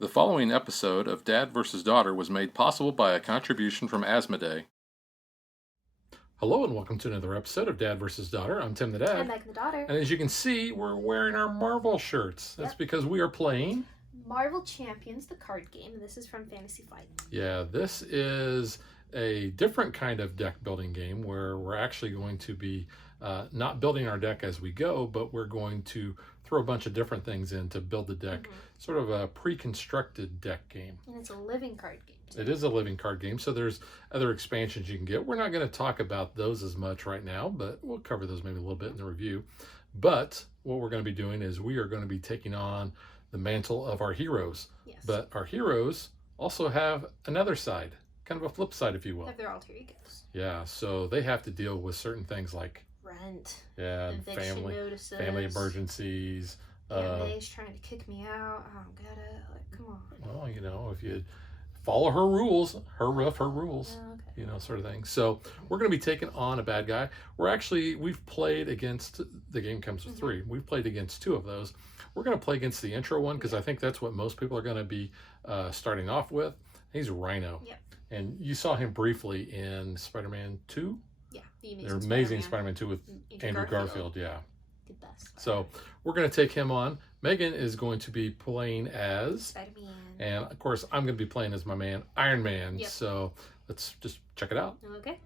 The following episode of Dad vs. Daughter was made possible by a contribution from Asmodee. Hello and welcome to another episode of Dad vs. Daughter. I'm Tim the Dad. I'm Meg the daughter. And as you can see, we're wearing our Marvel shirts. That's because we are playing Marvel Champions, the card game. This is from Fantasy Flight. Yeah, this is a different kind of deck building game where we're actually going to be not building our deck as we go, but we're going to throw a bunch of different things in to build the deck. Sort of a pre-constructed deck game. And it's a living card game. It is a living card game, so there's other expansions you can get. We're not going to talk about those as much right now, but we'll cover those maybe a little bit in the review. But what we're going to be doing is we are going to be taking on the mantle of our heroes. Yes. But our heroes also have another side, kind of a flip side, if you will. They have their alter egos. Yeah, so they have to deal with certain things like rent, family notices, family emergencies. May's trying to kick me out. I don't get it. Like, come on. Well, you know, if you follow her rules, her roof, her rules, you know, sort of thing. So we're going to be taking on a bad guy. We've played against, the game comes with 3. We've played against 2 of those. We're going to play against the intro one because I think that's what most people are going to be starting off with. He's Rhino. Yep. And you saw him briefly in Spider-Man 2. Yeah, the Amazing Spider-Man 2 with Andrew Garfield. Yeah. The best. So we're going to take him on. Megan is going to be playing as Spider-Man. And of course, I'm going to be playing as my man, Ironman. Yep. So let's just check it out. Okay.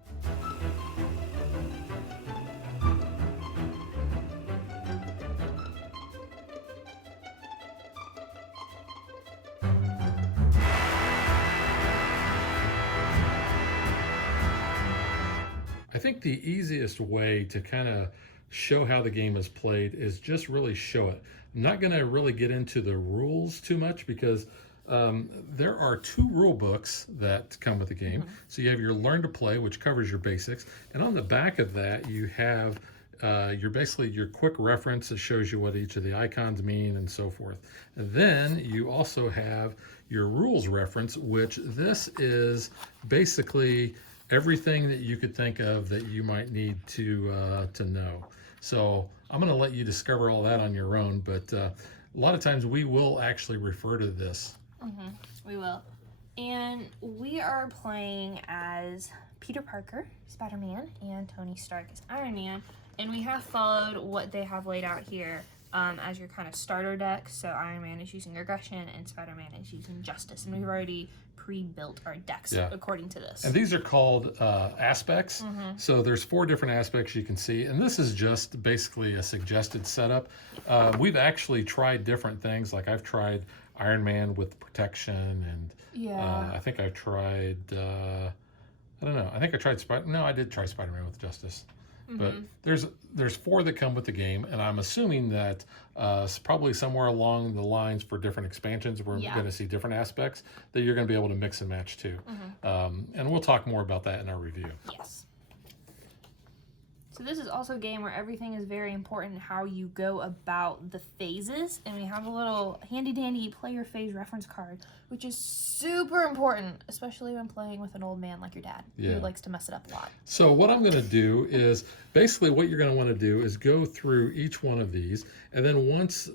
I think the easiest way to kind of show how the game is played is just really show it. I'm not going to really get into the rules too much because there are 2 rule books that come with the game. So you have your Learn to Play, which covers your basics. And on the back of that, you have your quick reference that shows you what each of the icons mean and so forth. And then you also have your rules reference, which this is basically everything that you could think of that you might need to know. So I'm going to let you discover all that on your own, but a lot of times we will actually refer to this. We will. And we are playing as Peter Parker, Spider-Man, and Tony Stark as Iron Man. And we have followed what they have laid out here as your kind of starter deck. So Iron Man is using aggression and Spider-Man is using justice. And we've already pre-built our decks according to this. And these are called aspects. So there's 4 different aspects you can see. And this is just basically a suggested setup. We've actually tried different things. Like I've tried Iron Man with protection and I think I've tried, I don't know. I think I tried I did try Spider-Man with justice. But there's 4 that come with the game, and I'm assuming that probably somewhere along the lines for different expansions, we're going to see different aspects that you're going to be able to mix and match too. And we'll talk more about that in our review. Yes. So this is also a game where everything is very important, how you go about the phases. And we have a little handy-dandy player phase reference card, which is super important, especially when playing with an old man like your dad, who likes to mess it up a lot. So what I'm going to do is, basically what you're going to want to do is go through each one of these, and then once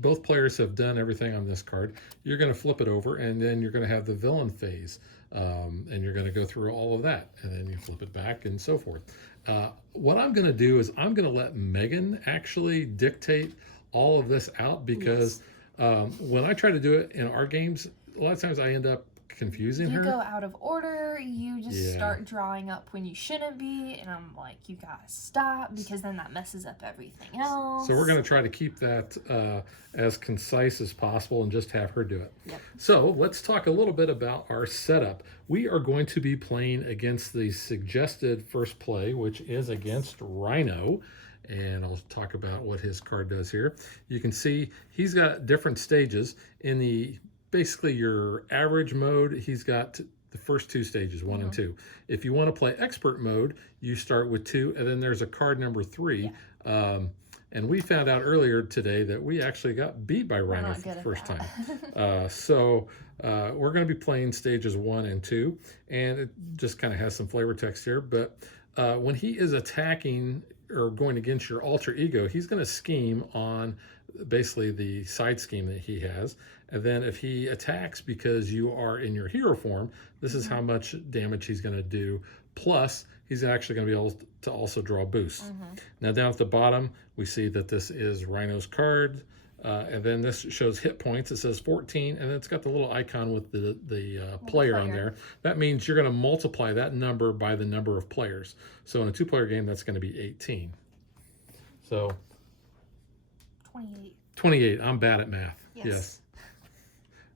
both players have done everything on this card, you're going to flip it over, and then you're going to have the villain phase. And you're going to go through all of that, and then you flip it back and so forth. What I'm going to do is I'm going to let Megan actually dictate all of this out because when I try to do it in our games, a lot of times I end up confusing her. You go out of order, you just start drawing up when you shouldn't be, and I'm like, you gotta stop, because then that messes up everything else. So we're going to try to keep that as concise as possible and just have her do it. Yep. So let's talk a little bit about our setup. We are going to be playing against the suggested first play, which is against Rhino. And I'll talk about what his card does here. You can see he's got different stages. In the basically your average mode, he's got the first 2 stages, 1 and 2. If you want to play expert mode, you start with 2, and then there's a card number 3. And we found out earlier today that we actually got beat by Rhino for the first time. We're going to be playing stages 1 and 2, and it just kind of has some flavor text here. But when he is attacking or going against your alter ego, he's going to scheme on basically the side scheme that he has. And then if he attacks because you are in your hero form, this is how much damage he's going to do. Plus, he's actually going to be able to also draw boosts. Now down at the bottom, we see that this is Rhino's card. And then this shows hit points. It says 14, and then it's got the little icon with the player on there. That means you're going to multiply that number by the number of players. So in a 2-player game, that's going to be 18. So 28. 28. I'm bad at math. Yes.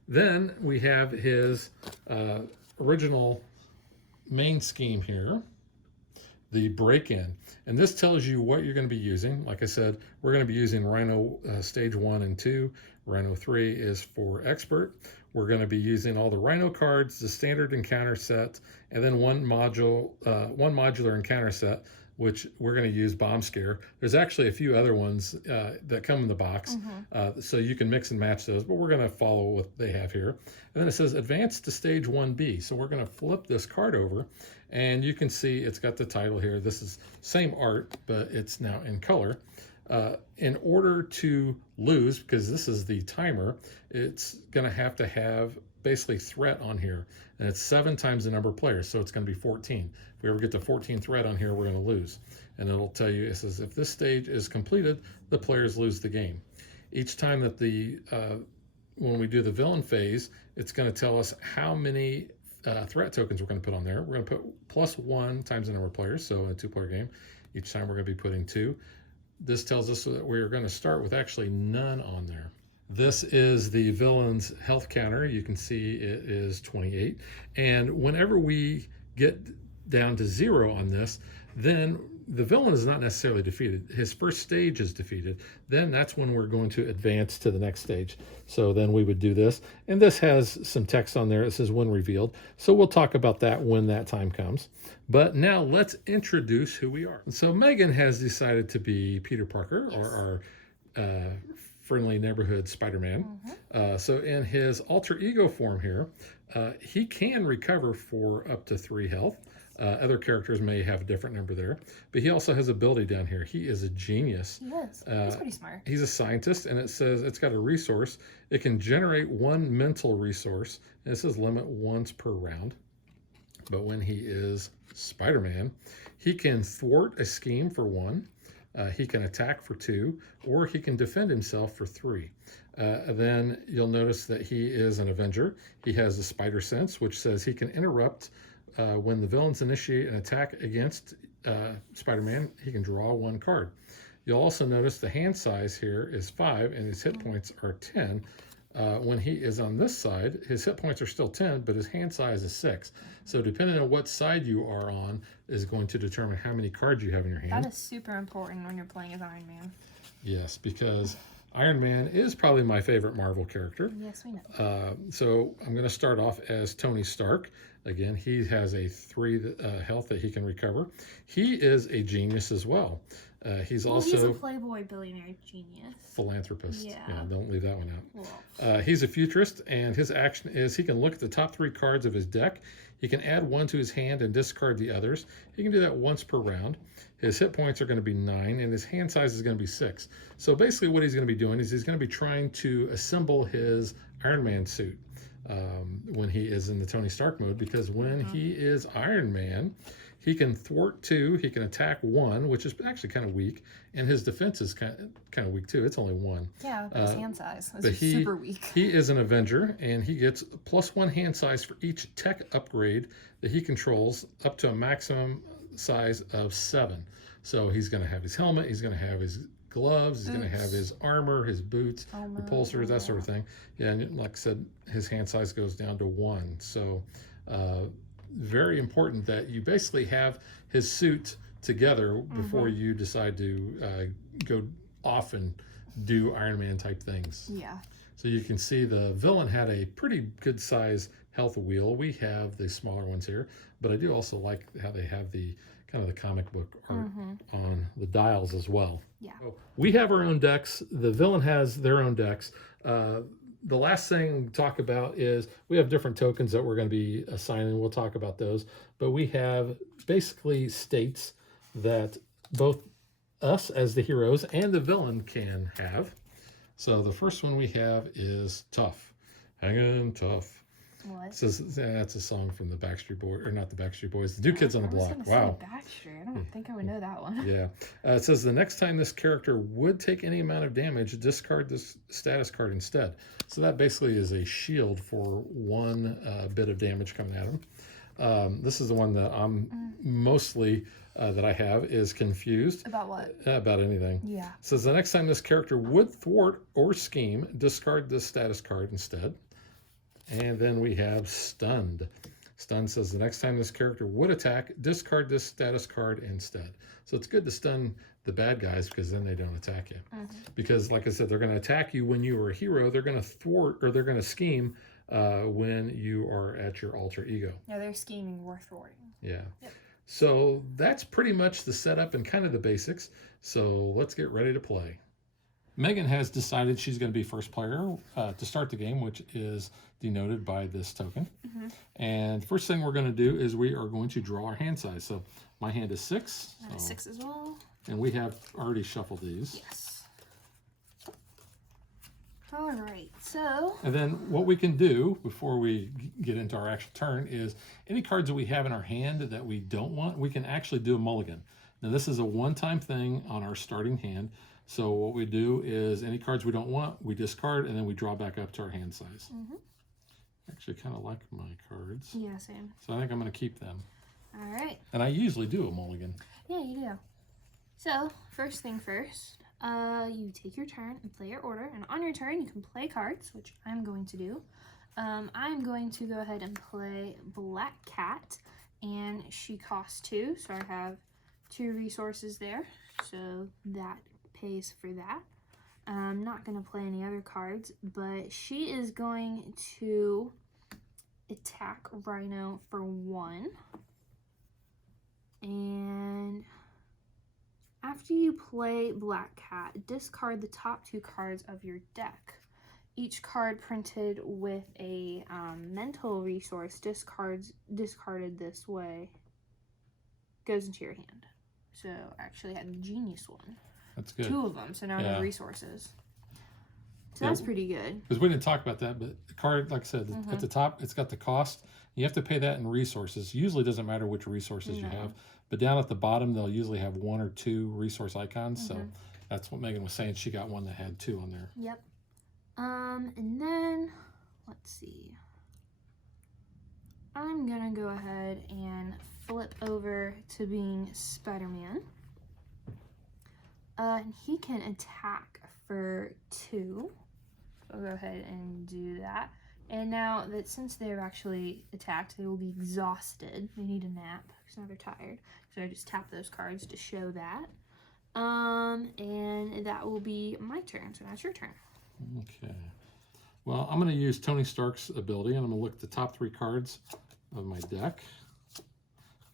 Then we have his original main scheme here, the break-in. And this tells you what you're going to be using. Like I said, we're going to be using Rhino Stage 1 and 2. Rhino 3 is for Expert. We're going to be using all the Rhino cards, the standard encounter set, and then one modular encounter set, which we're going to use Bomb Scare. There's actually a few other ones that come in the box, so you can mix and match those, but we're going to follow what they have here. And then it says Advance to Stage 1B. So we're going to flip this card over, and you can see it's got the title here. This is same art, but it's now in color. In order to lose, because this is the timer, it's going to have basically threat on here, and it's 7 times the number of players, so it's going to be 14. If we ever get to 14 threat on here, we're going to lose. And it'll tell you, it says if this stage is completed, the players lose the game. Each time that when we do the villain phase, it's going to tell us how many threat tokens we're going to put on there. We're going to put +1 times the number of players, so in a 2-player game, each time we're going to be putting 2. This tells us that we're going to start with actually none on there. This is the villain's health counter. You can see it is 28. And whenever we get down to 0 on this, then the villain is not necessarily defeated. His first stage is defeated. Then that's when we're going to advance to the next stage. So then we would do this. And this has some text on there that says when revealed. So we'll talk about that when that time comes. But now let's introduce who we are. So Megan has decided to be Peter Parker, or our friendly neighborhood Spider-Man. So in his alter ego form here, he can recover for up to 3 health. Other characters may have a different number there, but he also has ability down here. He is a genius. He is. He's pretty smart. He's a scientist, and it says it's got a resource. It can generate 1 mental resource, and it says limit once per round. But when he is Spider-Man, he can thwart a scheme for 1. He can attack for 2, or he can defend himself for 3. Then you'll notice that he is an Avenger. He has the Spider Sense, which says he can interrupt when the villains initiate an attack against Spider-Man. He can draw 1 card. You'll also notice the hand size here is 5, and his hit points are 10. When he is on this side, his hit points are still 10, but his hand size is 6. So depending on what side you are on is going to determine how many cards you have in your hand. That is super important when you're playing as Iron Man. Yes, because Iron Man is probably my favorite Marvel character. Yes, we know. So I'm going to start off as Tony Stark. Again, he has a 3 health that he can recover. He is a genius as well. He's a playboy billionaire genius. Philanthropist. Yeah, don't leave that one out. Well. He's a futurist, and his action is he can look at the top 3 cards of his deck. He can add 1 to his hand and discard the others. He can do that once per round. His hit points are going to be 9, and his hand size is going to be 6. So basically what he's going to be doing is he's going to be trying to assemble his Iron Man suit when he is in the Tony Stark mode, because when he is Iron Man, he can thwart 2, he can attack 1, which is actually kind of weak, and his defense is kind of weak too. It's only 1. Yeah, but his hand size is super weak. He is an Avenger, and he gets +1 hand size for each tech upgrade that he controls, up to a maximum size of 7. So he's going to have his helmet, he's going to have his gloves, he's going to have his armor, his boots, repulsors, that sort of thing. Yeah, and like I said, his hand size goes down to 1. So very important that you basically have his suit together before you decide to go off and do Iron Man type things. Yeah. So you can see the villain had a pretty good size health wheel. We have the smaller ones here, but I do also like how they have the kind of the comic book art on the dials as well. Yeah. So we have our own decks. The villain has their own decks. The last thing to talk about is we have different tokens that we're going to be assigning. We'll talk about those. But we have basically states that both us as the heroes and the villain can have. So the first one we have is Tough. Hangin' Tough. What? It says that's a song from the Backstreet Boys, or not the Backstreet Boys, the New Kids on the Block. Wow. Backstreet. I don't think I would know that one. Yeah. It says the next time this character would take any amount of damage, discard this status card instead. So that basically is a shield for one bit of damage coming at him. This is the one that I'm mostly that I have is Confused. About what? About anything. Yeah. It says the next time this character would thwart or scheme, discard this status card instead. And then we have Stunned. Stunned says the next time this character would attack, discard this status card instead. So it's good to stun the bad guys because then they don't attack you. Because like I said, they're going to attack you when you are a hero. They're going to thwart or they're going to scheme when you are at your alter ego. Yeah, they're scheming, we're thwarting. Yeah. Yep. So that's pretty much the setup and kind of the basics. So let's get ready to play. Megan has decided she's going to be first player to start the game, which is denoted by this token. And first thing we're going to do is we are going to draw our hand size. So my hand is 6. I have 6 as well. And we have already shuffled these. Yes. All right, so. And then what we can do before we get into our actual turn is any cards that we have in our hand that we don't want, we can actually do a mulligan. Now this is a one-time thing on our starting hand. So what we do is any cards we don't want, we discard, and then we draw back up to our hand size. Actually kind of like my cards. Yeah, same. So I think I'm going to keep them. All right. And I usually do a mulligan. Yeah, you do. So, first thing first, you take your turn and play your order. And on your turn, you can play cards, which I'm going to do. I'm going to go ahead and play Black Cat. And she costs 2, so I have 2 resources there. So that pays for that. I'm not going to play any other cards, but she is going to attack Rhino for 1. And after you play Black Cat, discard the top 2 cards of your deck. Each card printed with a mental resource discarded this way goes into your hand. So I actually had the genius one. That's good. 2 of them, so now I have resources. So Yeah, that's pretty good. Because we didn't talk about that, but the card, like I said, at the top, it's got the cost. You have to pay that in resources. Usually doesn't matter which resources you have. But down at the bottom, they'll usually have 1 or 2 resource icons. So that's what Megan was saying. She got one that had 2 on there. Yep. And then, let's see. I'm gonna go ahead and flip over to being Spider-Man. He can attack for 2. I'll go ahead and do that. And now that since they've actually attacked, they will be exhausted. They need a nap because now they're tired. So I just tap those cards to show that. And that will be my turn. So now it's your turn. Okay. Well, I'm going to use Tony Stark's ability, and I'm going to look at the top 3 cards of my deck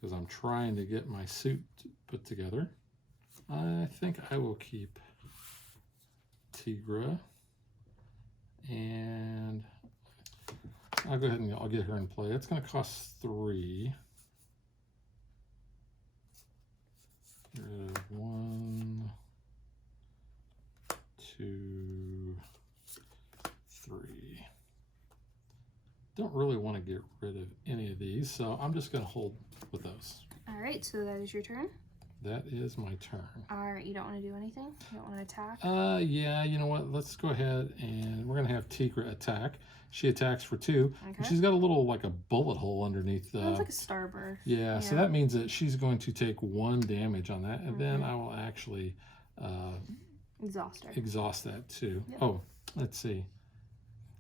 because I'm trying to get my suit put together. I think I will keep Tigra, and I'll go ahead and I'll get her in play. It's going to cost 3. Get rid of 1, 2, 3. Don't really want to get rid of any of these, so I'm just going to hold with those. All right, so that is your turn. That is my turn. All right, you don't want to do anything? You don't want to attack? Yeah, you know what? Let's go ahead and we're going to have Tigra attack. She attacks for 2. Okay. And she's got a little, like a bullet hole underneath. It's like a starburst. Yeah, so that means that she's going to take 1 damage on that, and then I will actually exhaust her. Exhaust that too. Yep. Oh, let's see.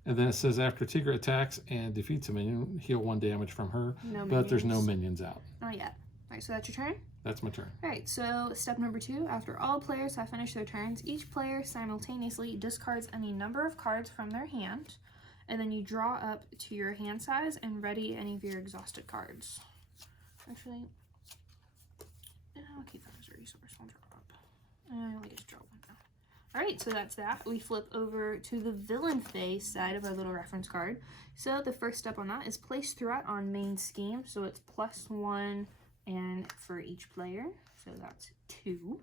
And then it says after Tigra attacks and defeats a minion, heal 1 damage from her, but there's no minions out. Not yet. All right, so that's your turn? That's my turn. All right, so step number 2, after all players have finished their turns, each player simultaneously discards any number of cards from their hand, and then you draw up to your hand size and ready any of your exhausted cards. Actually, I'll keep that as a resource. I'll draw up. I only get to draw 1 now. All right, so that's that. We flip over to the villain face side of our little reference card. So the first step on that is place threat on main scheme. So it's +1 and for each player. So that's 2.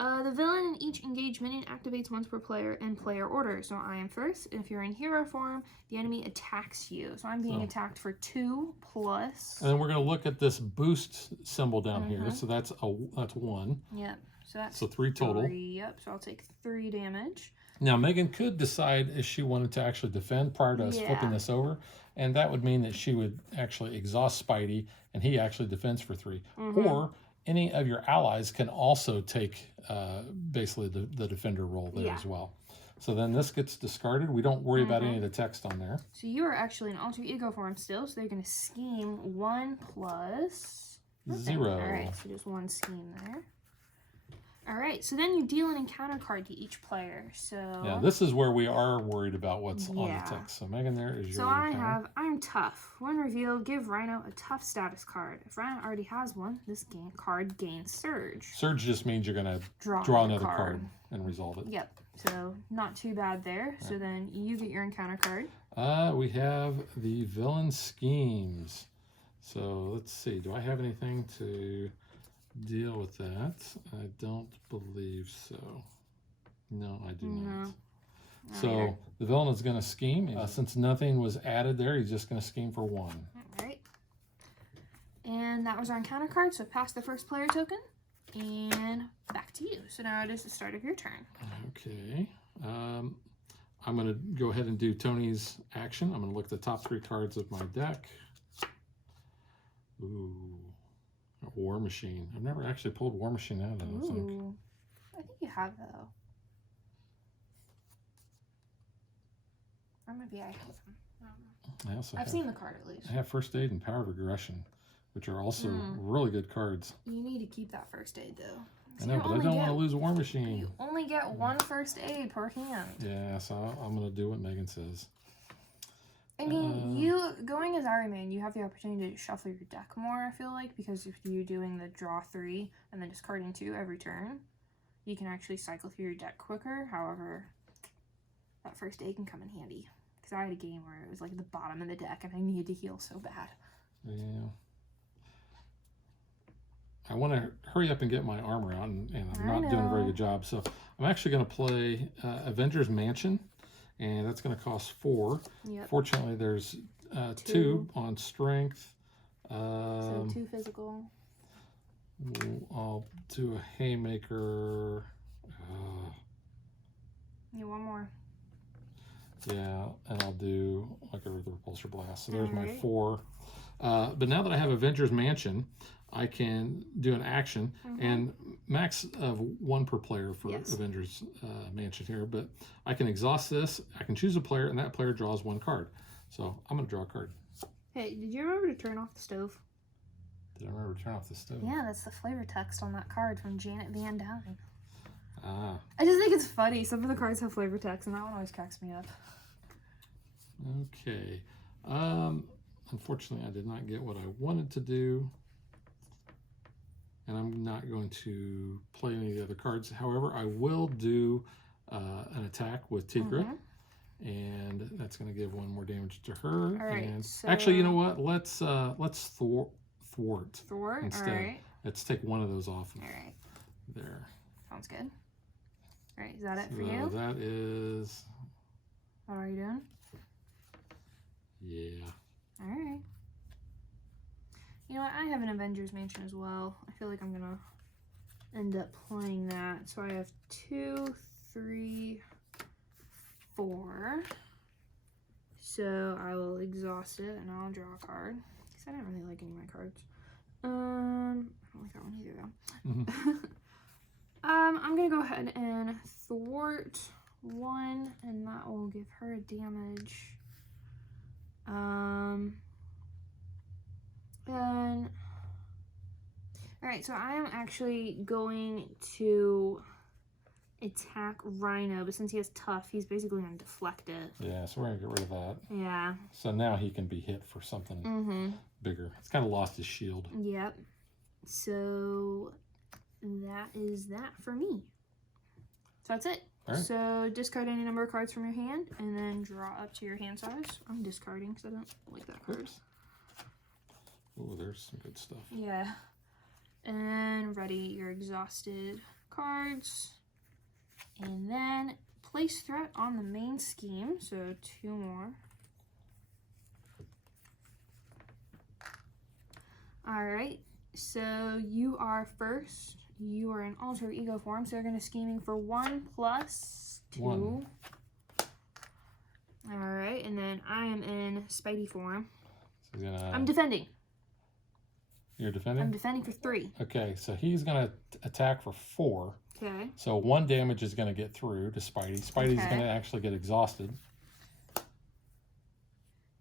The villain in each engaged minion activates once per player in player order. So I am first. If you're in hero form, the enemy attacks you. So I'm being attacked for 2 plus. And then we're going to look at this boost symbol down here. So that's 1. Yep. So that's 3 total. 3. Yep. So I'll take 3 damage. Now Megan could decide if she wanted to actually defend prior to us flipping this over, and that would mean that she would actually exhaust Spidey, and he actually defends for 3. Or any of your allies can also take basically the defender role there as well. So then this gets discarded. We don't worry about any of the text on there. So you are actually in alter ego form still, so they're going to scheme 1 plus 0. All right, so just 1 scheme there. All right, so then you deal an encounter card to each player. So yeah, this is where we are worried about what's on the text. So Megan, there is your So I have I'm tough. When revealed, give Rhino a tough status card. If Rhino already has one, this card gains Surge. Surge just means you're going to draw another card and resolve it. Yep. So not too bad there. So then you get your encounter card. We have the villain schemes. So let's see. Do I have anything to deal with that? I don't believe so. No, I do not. So the villain is going to scheme. Since nothing was added there, he's just going to scheme for 1. All right. And that was our encounter card. So pass the first player token. And back to you. So now it is the start of your turn. Okay. I'm going to go ahead and do Tony's action. I'm going to look at the top 3 cards of my deck. Ooh. War Machine. I've never actually pulled War Machine out, I don't think. I think you have, though. Or maybe I haven't. I've seen the card, at least. I have First Aid and Power of Aggression, which are also really good cards. You need to keep that First Aid, though. I know, but I don't want to lose War Machine. You only get 1 First Aid per hand. Yeah, so I'm going to do what Megan says. I mean, you going as Ironman, you have the opportunity to shuffle your deck more, I feel like, because if you're doing the draw 3 and then discarding 2 every turn, you can actually cycle through your deck quicker. However, that First Aid can come in handy. Because I had a game where it was like the bottom of the deck and I needed to heal so bad. Yeah. I want to hurry up and get my armor out, and I'm not doing a very good job. So I'm actually going to play Avengers Mansion. And that's going to cost 4. Yep. Fortunately, there's 2 on strength. So 2 physical. I'll do a Haymaker. Yeah, 1 more. Yeah, and I'll do like a Repulsor Blast. So there's my 4. But now that I have Avengers Mansion, I can do an action and max of 1 per player for Avengers Mansion here. But I can exhaust this. I can choose a player, and that player draws 1 card. So I'm going to draw a card. Hey, did you remember to turn off the stove? Did I remember to turn off the stove? Yeah, that's the flavor text on that card from Janet Van Dyne. Ah. I just think it's funny. Some of the cards have flavor text, and that one always cracks me up. Okay. Unfortunately, I did not get what I wanted to do. And I'm not going to play any of the other cards. However, I will do an attack with Tigre. And that's going to give 1 more damage to her. All right, and so... actually, you know what? Let's thwart instead. All right. Let's take 1 of those off. All right. There. Sounds good. All right, is that it for you? That is... What are you doing? Yeah. All right. You know what? I have an Avengers Mansion as well. I feel like I'm going to end up playing that. So I have 2, 3, 4. So I will exhaust it and I'll draw a card. Because I didn't really like any of my cards. I don't like that one either, though. I'm going to go ahead and thwart 1, and that will give her a damage. Alright, so I am actually going to attack Rhino, but since he has tough, he's basically going to deflect it. Yeah, so we're going to get rid of that. Yeah. So now he can be hit for something bigger. It's kind of lost his shield. Yep. So that is that for me. So that's it. All right. So discard any number of cards from your hand and then draw up to your hand size. I'm discarding because I don't like that card. Oh, there's some good stuff. Yeah. And ready, you're exhausted. cards. And then place threat on the main scheme, so 2 more. Alright, so you are first. You are in alter ego form, so you're going to scheming for 1 plus 2. 1. Alright, and then I am in Spidey form. So he's gonna, I'm defending. You're defending? I'm defending for 3. Okay, so he's going to attack for 4. Okay. So 1 damage is going to get through to Spidey. Spidey's Okay. going to actually get exhausted.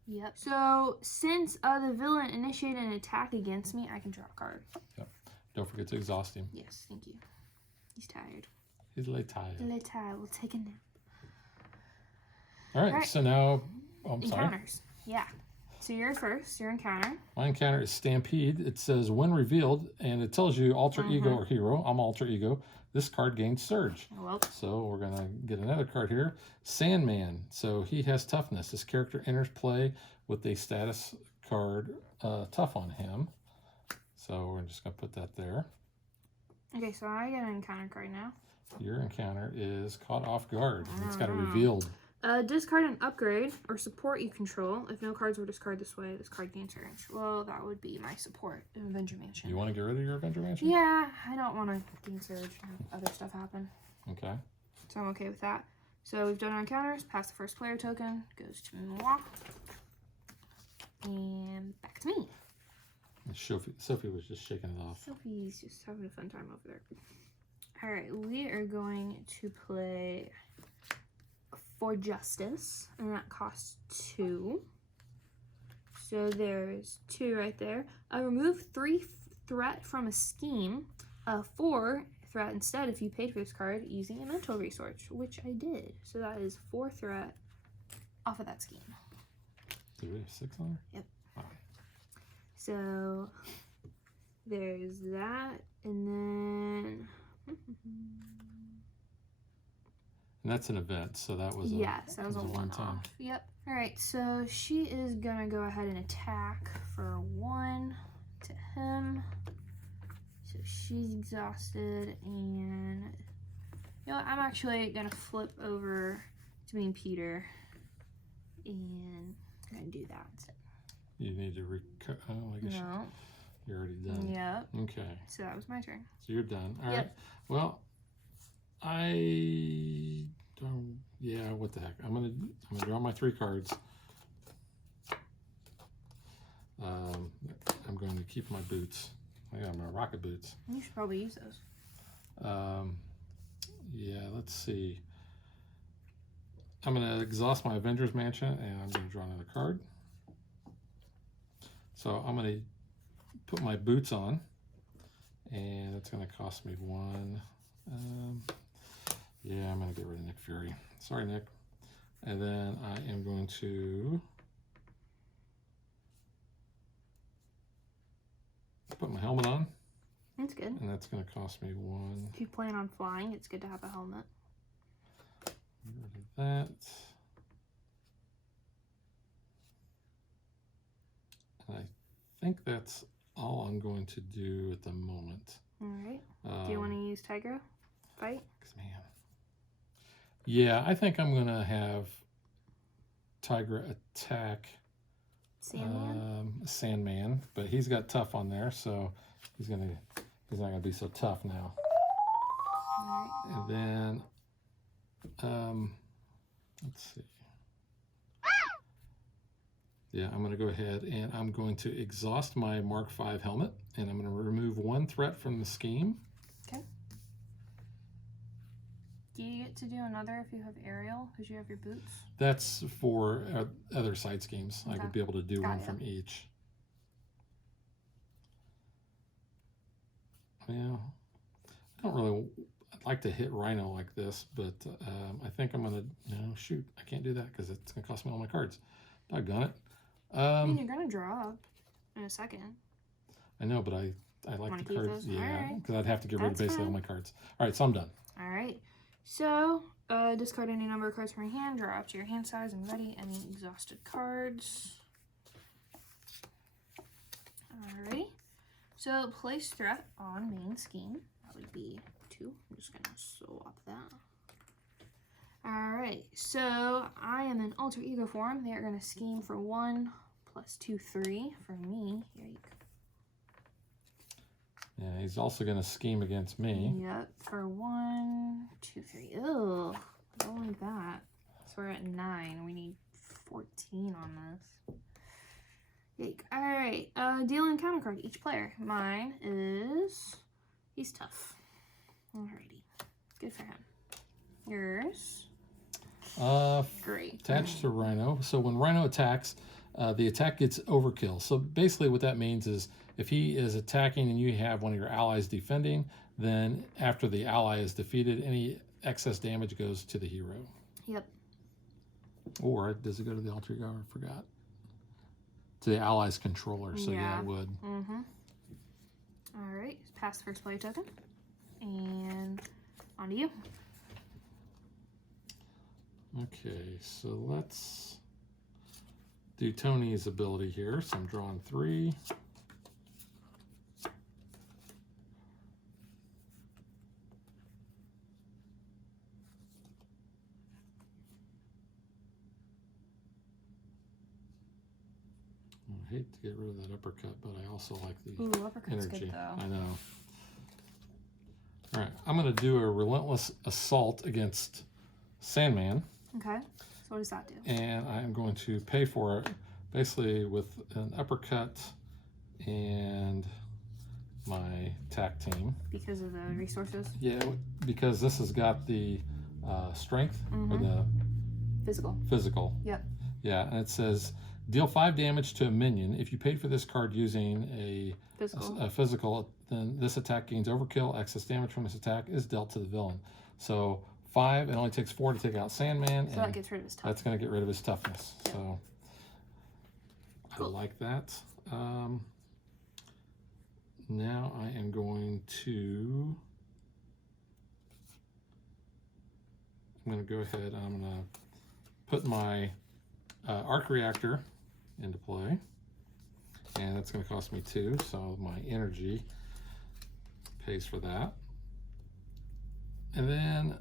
Yep. So since the villain initiated an attack against me, I can draw a card. Yep. Don't forget to exhaust him. Yes, thank you. He's tired. He's a little tired. A little tired. We'll take a nap. All right, so now, I'm sorry. Encounters. Yeah. So you're first. Your encounter. My encounter is Stampede. It says when revealed, and it tells you alter ego or hero. I'm alter ego. This card gains surge. Oh, well. So we're going to get another card here. Sandman. So he has toughness. This character enters play with a status card tough on him. So we're just going to put that there. Okay, so I get an encounter card now. Your encounter is Caught Off Guard. It's got a revealed. Discard an upgrade or support you control. If no cards were discarded this way, this card gains surge. Well, that would be my support in Avenger Mansion. You want to get rid of your Avenger Mansion? Yeah, I don't want to gain surge and have other stuff happen. Okay. So I'm okay with that. So we've done our encounters. Pass the first player token. Goes to moi. And back to me. Sophie was just shaking it off. Sophie's just having a fun time over there. Alright, we are going to play For Justice, and that costs 2. So there's 2 right there. Remove 3 threat from a scheme. 4 threat instead if you paid for this card using a mental resource, which I did. So that is 4 threat off of that scheme. Do we have 6 on her? Yep. Wow. So there's that, and then And that's an event, so that was a yes, that was a one-off. Yep. All right, so she is gonna go ahead and attack for 1 to him. So she's exhausted, and you know what, I'm actually gonna flip over to being Peter, and I'm gonna do that instead. You need to oh, I guess No. you're already done. Yep. Okay. So that was my turn. So you're done. All Yep. right. Well, I don't. Yeah. What the heck? I'm gonna draw my 3 cards. I'm going to keep my boots. I got my rocket boots. You should probably use those. Yeah. Let's see. I'm gonna exhaust my Avengers Mansion, and I'm gonna draw another card. So I'm going to put my boots on, and it's going to cost me 1. Yeah, I'm going to get rid of Nick Fury. Sorry, Nick. And then I am going to put my helmet on. That's good. And that's going to cost me 1. If you plan on flying, it's good to have a helmet. Get rid of that. And I think that's all I'm going to do at the moment. All right. Do you want to use Tigra? Fight? Man. Yeah, I think I'm going to have Tigra attack Sandman, but he's got tough on there, so he's not gonna be so tough now. All right. And then let's see. Yeah, I'm going to go ahead and I'm going to exhaust my Mark V helmet, and I'm going to remove 1 threat from the scheme. Okay. Do you get to do another if you have aerial because you have your boots? That's for other side schemes. Okay. I would be able to do Got one ya. from each. Well, I don't really like to hit Rhino like this, but I think I'm going to, no, shoot, I can't do that because it's going to cost me all my cards. Doggone it. I mean, you're going to draw up in a second. I know, but I like Wanna the keep cards. those? Yeah, Alright. because I'd have to get rid of That's basically all fine. my cards. All right, so I'm done. All right. So, discard any number of cards from your hand, draw up to your hand size, and ready any exhausted cards. Alrighty. So, place threat on main scheme. That would be 2 2. I'm just gonna swap that. Alright, so I am in alter ego form. They are gonna scheme for 1 plus 2, 3 for me. Yike. Yeah, he's also going to scheme against me. Yep, for 1, 2, 3. Ugh, I don't like that. So we're at 9. We need 14 on this. Yike. Alright, deal an encounter card to each player. Mine is... He's tough. Alrighty. Good for him. Yours? Great. Attached to Rhino. So when Rhino attacks, the attack gets overkill. So basically what that means is if he is attacking and you have one of your allies defending, then after the ally is defeated, any excess damage goes to the hero. Yep. Or does it go to the alter ego? I forgot. To the ally's controller. So yeah, it would. Mm-hmm. All right. Pass the first player token. And on to you. Okay, so let's do Tony's ability here. So I'm drawing 3. I hate to get rid of that uppercut, but I also like the uppercut's energy. Good, though. I know. All right, I'm going to do a relentless assault against Sandman. Okay, so what does that do? And I'm going to pay for it basically with an uppercut and my attack team. Because of the resources? Yeah, because this has got the strength or the physical. Yep. Yeah, and it says deal 5 damage to a minion. If you paid for this card using a physical, then this attack gains overkill. Excess damage from this attack is dealt to the villain. So 5, it only takes 4 to take out Sandman. So that gets rid of his toughness. That's going to get rid of his toughness. Yep. So cool. I like that. Now I am going to go ahead and I'm going to put my arc reactor into play. And that's going to cost me 2, so my energy pays for that. And then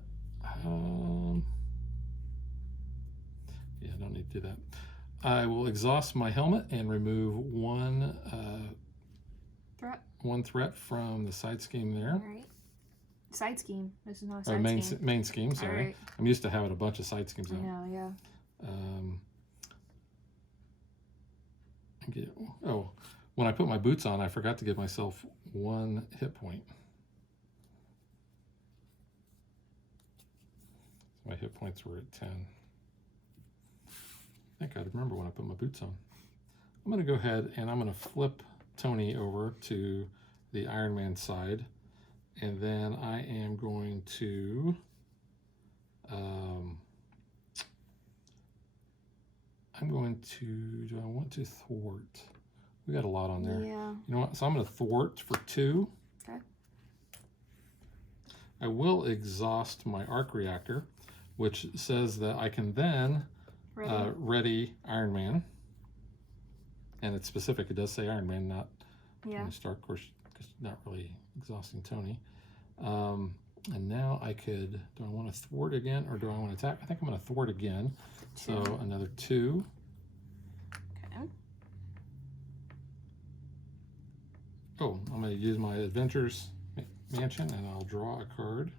yeah, I don't need to do that. I will exhaust my helmet and remove one threat from the side scheme there. All right. Side scheme. This is not a side scheme. Main scheme, sorry. Right. I'm used to having a bunch of side schemes out. I know, yeah. When I put my boots on, I forgot to give myself 1 hit point. My hit points were at 10. I think I'd remember when I put my boots on. I'm going to go ahead and I'm going to flip Tony over to the Ironman side. And then I am going to do I want to thwart? We got a lot on there. Yeah. You know what? So I'm going to thwart for 2. Okay. I will exhaust my arc reactor, which says that I can then ready Iron Man. And it's specific. It does say Iron Man, not Tony Stark, of course, because not really exhausting Tony. And now I could, do I want to thwart again or do I want to attack? I think I'm going to thwart again. 2. So another 2. Okay. Oh, I'm going to use my Adventures Mansion and I'll draw a card.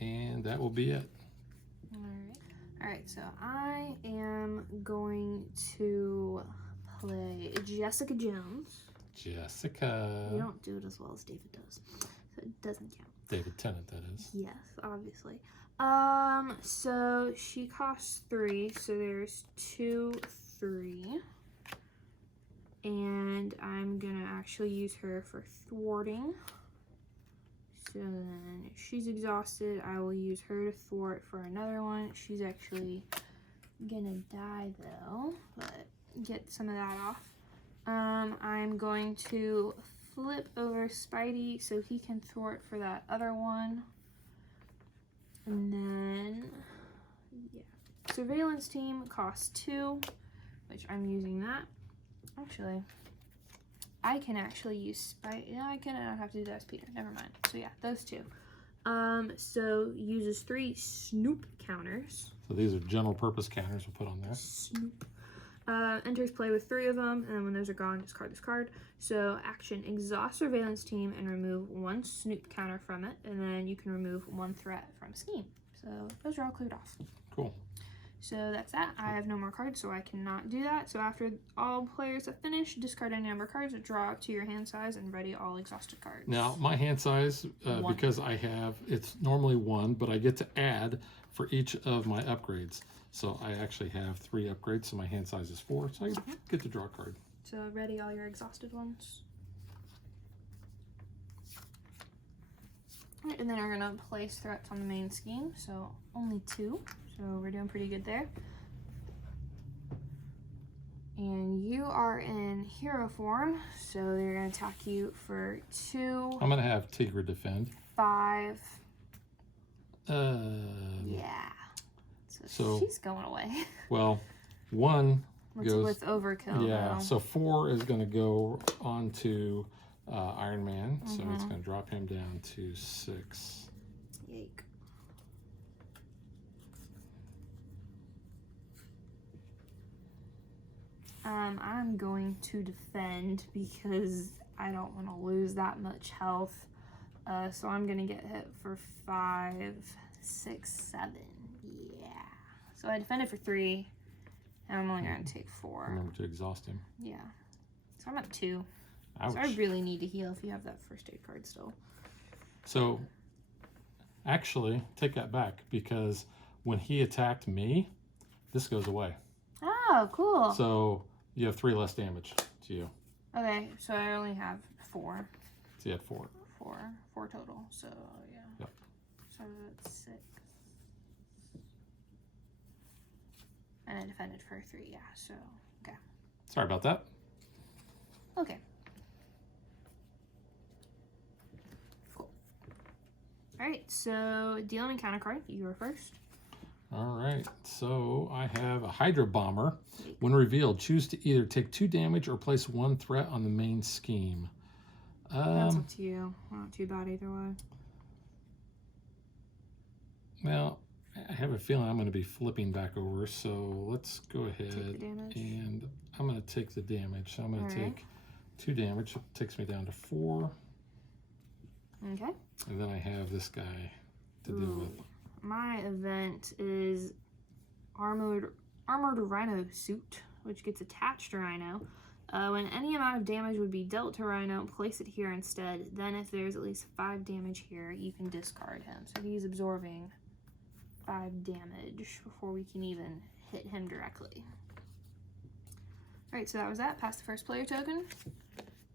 And that will be it. All right, so I am going to play Jessica Jones. Jessica. You don't do it as well as David does, so it doesn't count. David Tennant, that is. Yes, obviously. So she costs 3, so there's 2, 3. And I'm gonna actually use her for thwarting. So then she's exhausted. I will use her to thwart for another one. She's actually gonna die though, but get some of that off. I'm going to flip over Spidey so he can thwart for that other one. And then, yeah. Surveillance team costs 2, which I'm using that. Actually, I can actually use yeah, I cannot have to do that as Peter. Never mind. So yeah, those two. So uses 3 Snoop counters. So these are general purpose counters we'll put on there. Snoop. Enters play with 3 of them, and then when those are gone, discard this card. So action, exhaust surveillance team and remove 1 Snoop counter from it, and then you can remove 1 threat from scheme. So those are all cleared off. Cool. So that's that. I have no more cards, so I cannot do that. So after all players have finished, discard any number of cards, draw up to your hand size, and ready all exhausted cards. Now, my hand size, because I have, it's normally 1, but I get to add for each of my upgrades. So I actually have 3 upgrades, so my hand size is 4, so I get to draw a card. So ready all your exhausted ones. All right, and then we're gonna place threats on the main scheme, so only 2. So we're doing pretty good there. And you are in hero form, so they're gonna attack you for 2. I'm gonna have Tigra defend. 5. Yeah. So she's going away. Well, 1 goes with overkill. Yeah. Though. So 4 is gonna go on to Iron Man, so it's gonna drop him down to 6. Yike. I'm going to defend because I don't want to lose that much health. So I'm going to get hit for 5, 6, 7. Yeah. So I defended for 3, and I'm only going to take 4. Remember to exhaust him. Yeah. So I'm at 2. Ouch. So I really need to heal if you have that first aid card still. So, actually, take that back, because when he attacked me, this goes away. Oh, cool. So you have 3 less damage to you. Okay, so I only have 4. So you had 4. 4 total. So yeah. Yep. So that's 6. And I defended for 3. Yeah. So okay. Sorry about that. Okay. Cool. All right. So deal an encounter card. You are first. All right, so I have a Hydra Bomber. When revealed, choose to either take 2 damage or place 1 threat on the main scheme. That's up to you. Not too bad either way. Well, I have a feeling I'm going to be flipping back over, so let's go ahead and I'm going to take the damage. So I'm going to take 2 damage. It takes me down to 4. Okay. And then I have this guy to deal with. My event is armored Rhino suit, which gets attached to Rhino. When any amount of damage would be dealt to Rhino, place it here instead. Then if there's at least 5 damage here, you can discard him. So he's absorbing 5 damage before we can even hit him directly. Alright, so that was that. Pass the first player token.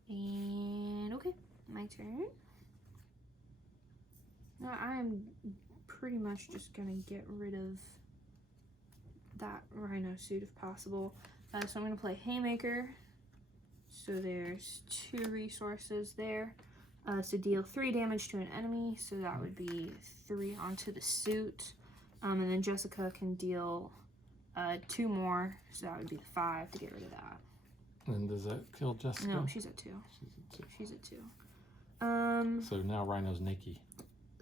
And okay, my turn. Now I'm pretty much just gonna get rid of that Rhino suit if possible. So I'm gonna play Haymaker. So there's 2 resources there. So deal 3 damage to an enemy. So that would be 3 onto the suit. And then Jessica can deal 2 more. So that would be 5 to get rid of that. And does that kill Jessica? No, she's at 2. She's at 2. So now Rhino's naked.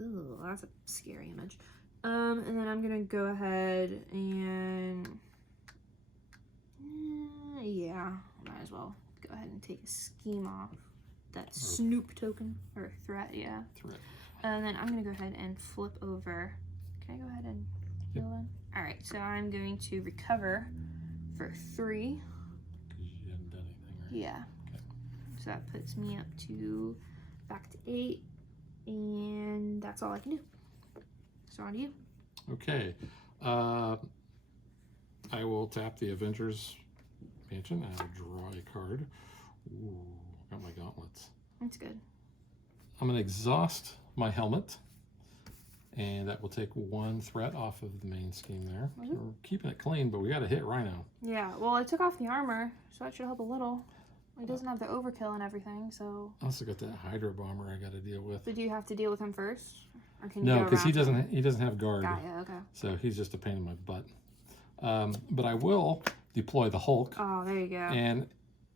Ooh, that's a scary image. And then I'm gonna go ahead and yeah, might as well go ahead and take a scheme off that Snoop token or threat. Yeah. Threat. And then I'm gonna go ahead and flip over. Can I go ahead and heal then? All right. So I'm going to recover for 3. Because you haven't done anything, right? Yeah. Okay. So that puts me up to back to 8. And that's all I can do. So on to you. Okay. I will tap the Avengers Mansion and I'll draw a card. Ooh, got my gauntlets. That's good. I'm going to exhaust my helmet. And that will take 1 threat off of the main scheme there. So we're keeping it clean, but we got to hit Rhino. Yeah, well, I took off the armor, so that should help a little. He doesn't have the overkill and everything, so. I also got that Hydra Bomber I got to deal with. Did you have to deal with him first, or can you No, go because he around doesn't have guard. Got ya, okay. So he's just a pain in my butt. But I will deploy the Hulk. Oh, there you go. And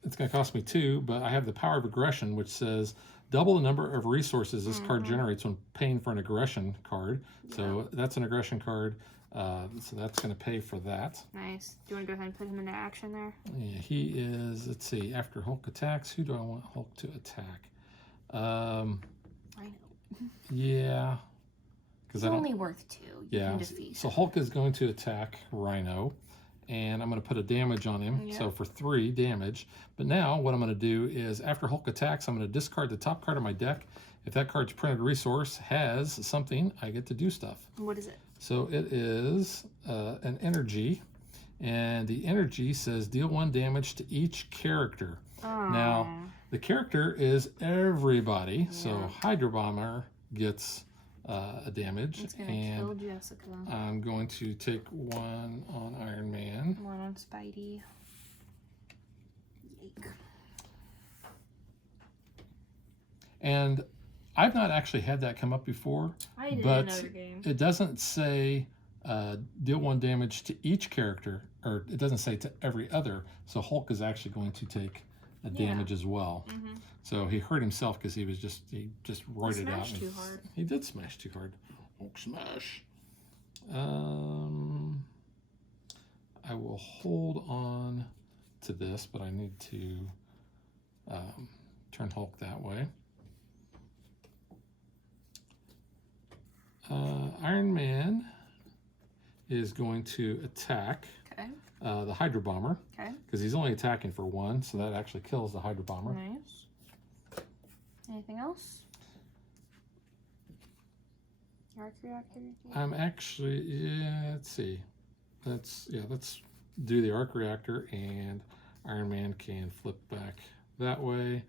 it's going to cost me 2, but I have the power of aggression, which says double the number of resources this card generates when paying for an aggression card. So that's an aggression card. So that's going to pay for that. Nice. Do you want to go ahead and put him into action there? Yeah, he is, let's see, after Hulk attacks, who do I want Hulk to attack? I know. Yeah. He's only worth 2. You can defeat so him. Hulk is going to attack Rhino, and I'm going to put a damage on him, so for 3 damage. But now what I'm going to do is, after Hulk attacks, I'm going to discard the top card of my deck. If that card's printed resource has something, I get to do stuff. What is it? So it is an energy, and the energy says deal 1 damage to each character. Now, the character is everybody, so Hydro Bomber gets a damage. It's gonna kill Jessica. I'm going to take 1 on Iron Man. 1 on Spidey. Yike. And I've not actually had that come up before. I did but in another game. It doesn't say deal 1 damage to each character, or it doesn't say to every other. So Hulk is actually going to take a damage as well. So he hurt himself because he just roided out. Smashed too hard. He did smash too hard. Hulk smash. I will hold on to this, but I need to turn Hulk that way. Iron Man is going to attack the Hydro Bomber. Because he's only attacking for 1, so that actually kills the Hydro Bomber. Nice. Anything else? Arc reactor? I'm actually, let's see. Let's do the arc reactor, and Iron Man can flip back that way.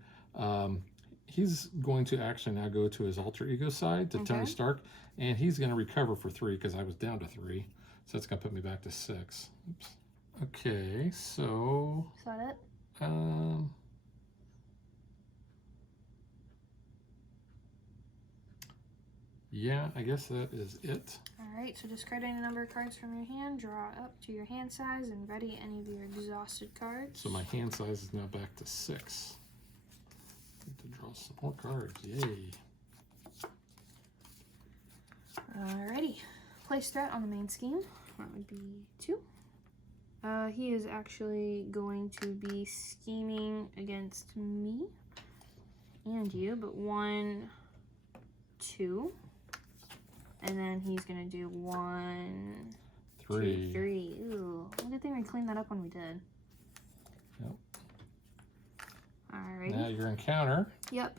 He's going to actually now go to his alter ego side, to Tony Stark, and he's going to recover for 3 because I was down to 3. So that's going to put me back to 6. Oops. Okay, so... Is that it? Yeah, I guess that is it. Alright, so discard any number of cards from your hand, draw up to your hand size, and ready any of your exhausted cards. So my hand size is now back to 6. Need to draw some more cards. Yay. Alrighty. Place threat on the main scheme. That would be 2. He is actually going to be scheming against me and you, but 1, 2. And then he's going to do 1, 3. 2, 3. Ooh. Good thing we cleaned that up when we did. Yep. Alrighty. Now your encounter. Yep.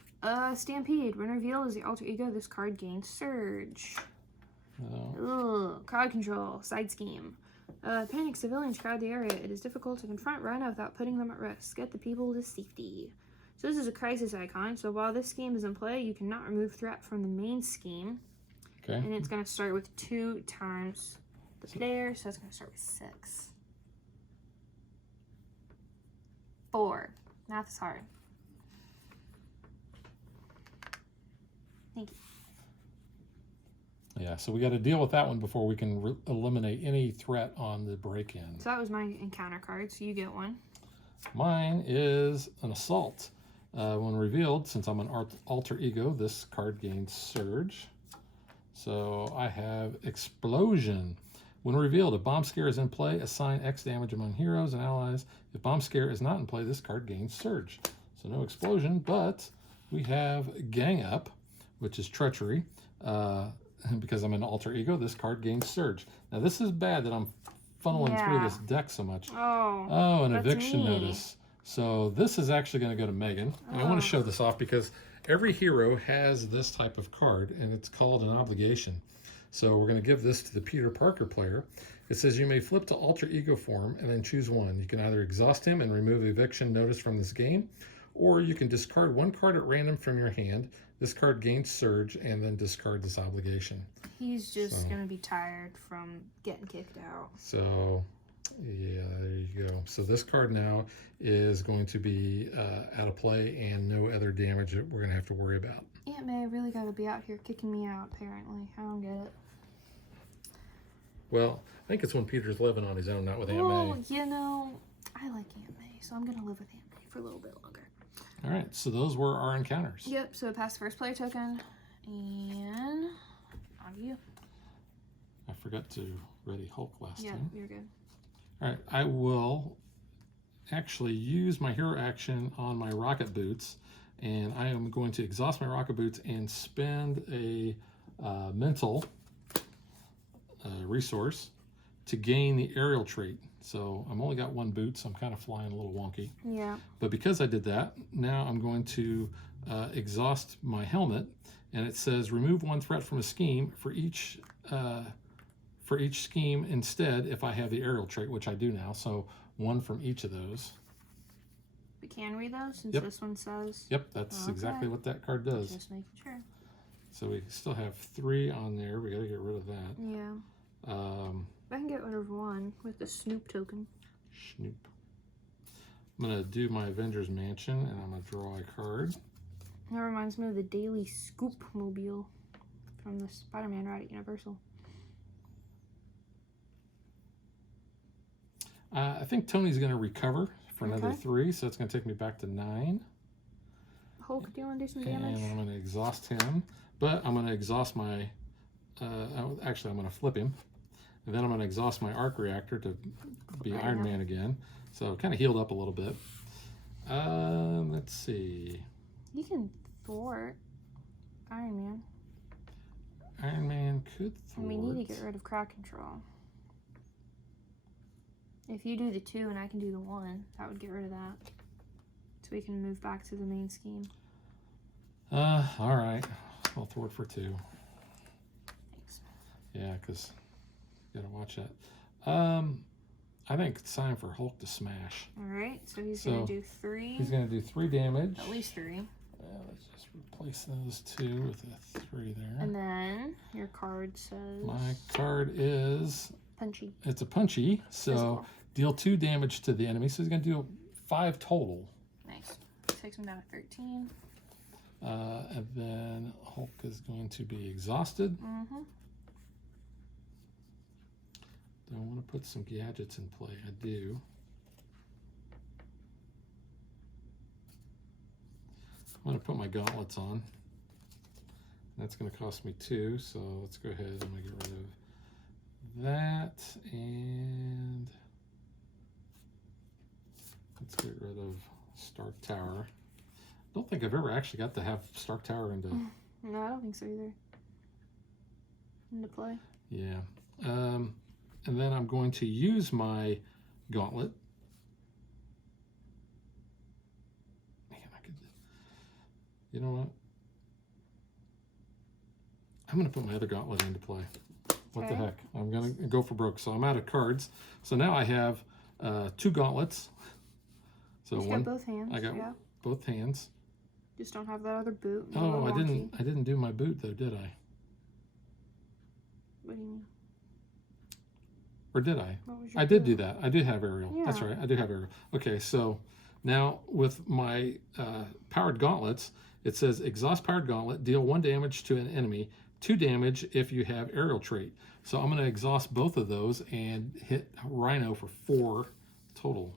Stampede. When revealed as the alter ego, this card gains Surge. Ugh. Crowd control. Side scheme. Panic civilians crowd the area. It is difficult to confront Rhino without putting them at risk. Get the people to safety. So this is a crisis icon. So while this scheme is in play, you cannot remove threat from the main scheme. Okay. And it's going to start with 2 times the player. So it's going to start with 6. 4. Math is hard. Thank you. Yeah, so we got to deal with that one before we can eliminate any threat on the break-in. So that was my encounter card, so you get 1. Mine is an assault. When revealed, since I'm an alter ego, this card gains Surge. So I have Explosion. When revealed, if Bomb Scare is in play, assign X damage among heroes and allies. If Bomb Scare is not in play, this card gains Surge. So no Explosion, but we have Gang Up, which is Treachery. Because I'm an alter ego, this card gains Surge. Now this is bad that I'm funneling through this deck so much. Oh, an eviction notice. So this is actually going to go to Megan. And I want to show this off because every hero has this type of card, and it's called an obligation. So we're going to give this to the Peter Parker player. It says you may flip to alter ego form and then choose 1. You can either exhaust him and remove eviction notice from this game, or you can discard 1 card at random from your hand. This card gains Surge, and then discard this obligation. He's just going to be tired from getting kicked out. So, yeah, there you go. So this card now is going to be out of play and no other damage that we're going to have to worry about. Aunt May really got to be out here kicking me out, apparently. I don't get it. Well, I think it's when Peter's living on his own, not with Aunt May. Well, you know, I like Aunt May, so I'm going to live with Aunt May for a little bit longer. All right, so those were our encounters. Yep, so pass the first player token, and on to you. I forgot to ready Hulk last Yeah, time. you're good. All right, I will actually use my hero action on my rocket boots, and I am going to exhaust my rocket boots and spend a mental resource to gain the aerial trait. So I'm only got one boot, so I'm kind of flying a little wonky. Yeah. But because I did that, now I'm going to exhaust my helmet, and it says remove one threat from a scheme for each scheme instead if I have the aerial trait, which I do now. So one from each of those. We can read those since Yep. this one says. Yep, that's exactly what that card does. Just making sure. So we still have 3 on there. We got to get rid of that. Yeah. I can get rid of one with the Snoop token. Snoop. I'm going to do my Avengers Mansion, and I'm going to draw a card. That reminds me of the Daily Scoop mobile from the Spider-Man ride at Universal. I think Tony's going to recover for another 3, so it's going to take me back to 9. Hulk, do you want to do some damage? And I'm going to exhaust him, but I'm going to exhaust my... actually, I'm going to flip him. And then I'm going to exhaust my arc reactor to be Iron Man again. So kind of healed up a little bit. Let's see. You can thwart Iron Man. Iron Man could thwart. And we need to get rid of crowd control. If you do the 2 and I can do the 1, that would get rid of that. So we can move back to the main scheme. All right. I'll thwart for 2. Thanks. Yeah, because you gotta watch that. I think it's time for Hulk to smash. Alright, so he's going to do 3. He's going to do 3 damage. At least 3. Let's just replace those 2 with a 3 there. And then your card says... My card is... Punchy. It's a punchy, so Physical. deal 2 damage to the enemy. So he's going to do 5 total. Nice. Takes him down to 13. And then Hulk is going to be exhausted. Mm-hmm. Do I want to put some gadgets in play? I do. I'm going to put my gauntlets on. That's going to cost me 2, so let's go ahead. I'm going to get rid of that, and let's get rid of Stark Tower. I don't think I've ever actually got to have Stark Tower into... No, I don't think so either. Into play. Yeah. And then I'm going to use my gauntlet. Man, I could... You know what? I'm going to put my other gauntlet into play. What the heck? I'm going to go for broke. So I'm out of cards. So now I have 2 gauntlets. So You got both hands. I got both hands. Just don't have that other boot. Oh, I didn't do my boot though, did I? What do you mean? Or did I? What was your I did boot? do that. I did have aerial. Yeah. That's right. I did have aerial. Okay, so now with my powered gauntlets, it says exhaust powered gauntlet, deal 1 damage to an enemy, 2 damage if you have aerial trait. So I'm going to exhaust both of those and hit Rhino for 4 total.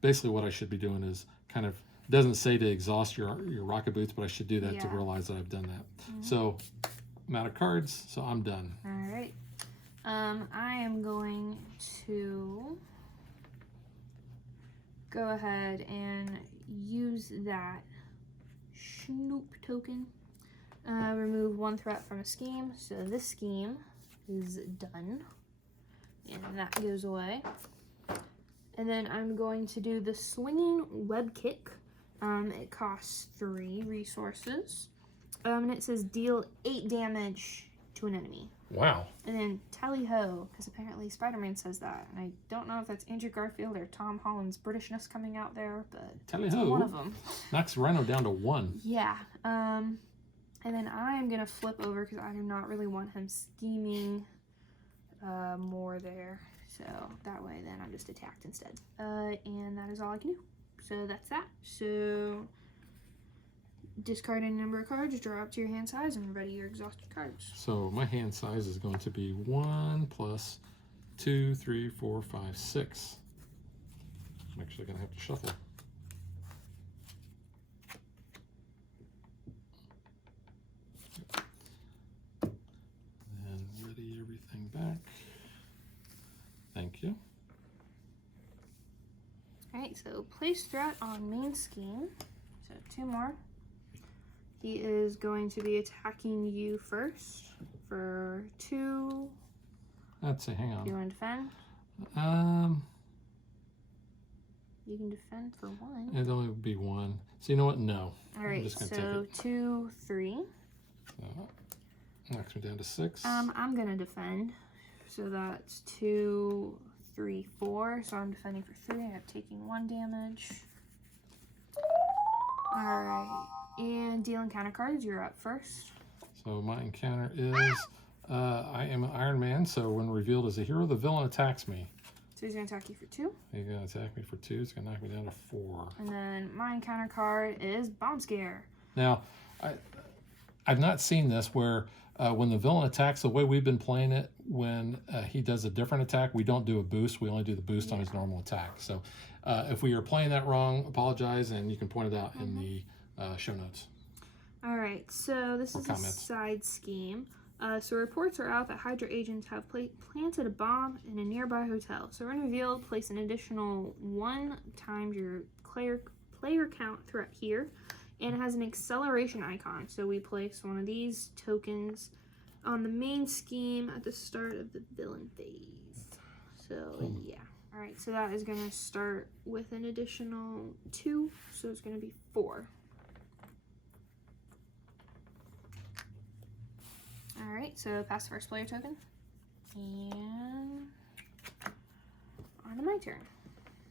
Basically what I should be doing is kind of, doesn't say to exhaust your rocket boots, but I should do that to realize that I've done that. So I'm out of cards, so I'm done. All right. I am going to go ahead and use that Snoop token. Remove 1 threat from a scheme. So this scheme is done. And that goes away. And then I'm going to do the Swinging Web Kick. It costs 3 resources. And it says deal 8 damage to an enemy. Wow. And then tally ho, because apparently Spider-Man says that. And I don't know if that's Andrew Garfield or Tom Holland's Britishness coming out there, but Tally it's ho. one of them. Knocks Rhino down to 1. Yeah. And then I am going to flip over because I do not really want him scheming more there. So that way then I'm just attacked instead. And that is all I can do. So that's that. So discard any number of cards, draw up to your hand size, and ready your exhausted cards. So my hand size is going to be 1 plus 2, 3, 4, 5, 6. I'm actually going to have to shuffle. And ready everything back. Thank you. Alright, so place threat on main scheme. So 2 more. He is going to be attacking you first for 2. Let's see, hang You on. want to defend? You can defend for 1. It'll only be 1. So you know what? No. Alright, so 2, 3. So knocks me down to 6. I'm gonna defend. So that's 2, 3, 4. So I'm defending for 3. I'm taking 1 damage. Alright. And dealing counter cards, you're up first. So my encounter is I am an Iron Man, so when revealed as a hero, the villain attacks me. So he's gonna attack you for 2. He's going to attack me for 2. It's going to knock me down to 4. And then my encounter card is Bomb Scare. Now, I've not seen this where when the villain attacks, the way we've been playing it, when he does a different attack, we don't do a boost. We only do the boost on his normal attack. So if we are playing that wrong, apologize, and you can point it out in the show notes. All right, so this is a comments. side scheme. So reports are out that Hydra agents have planted a bomb in a nearby hotel. So when revealed, place an additional 1 times your player count threat here. And it has an acceleration icon. So we place one of these tokens on the main scheme at the start of the villain phase. So yeah. All right, so that is going to start with an additional 2. So it's going to be 4. All right, so pass the first player token. And on to my turn.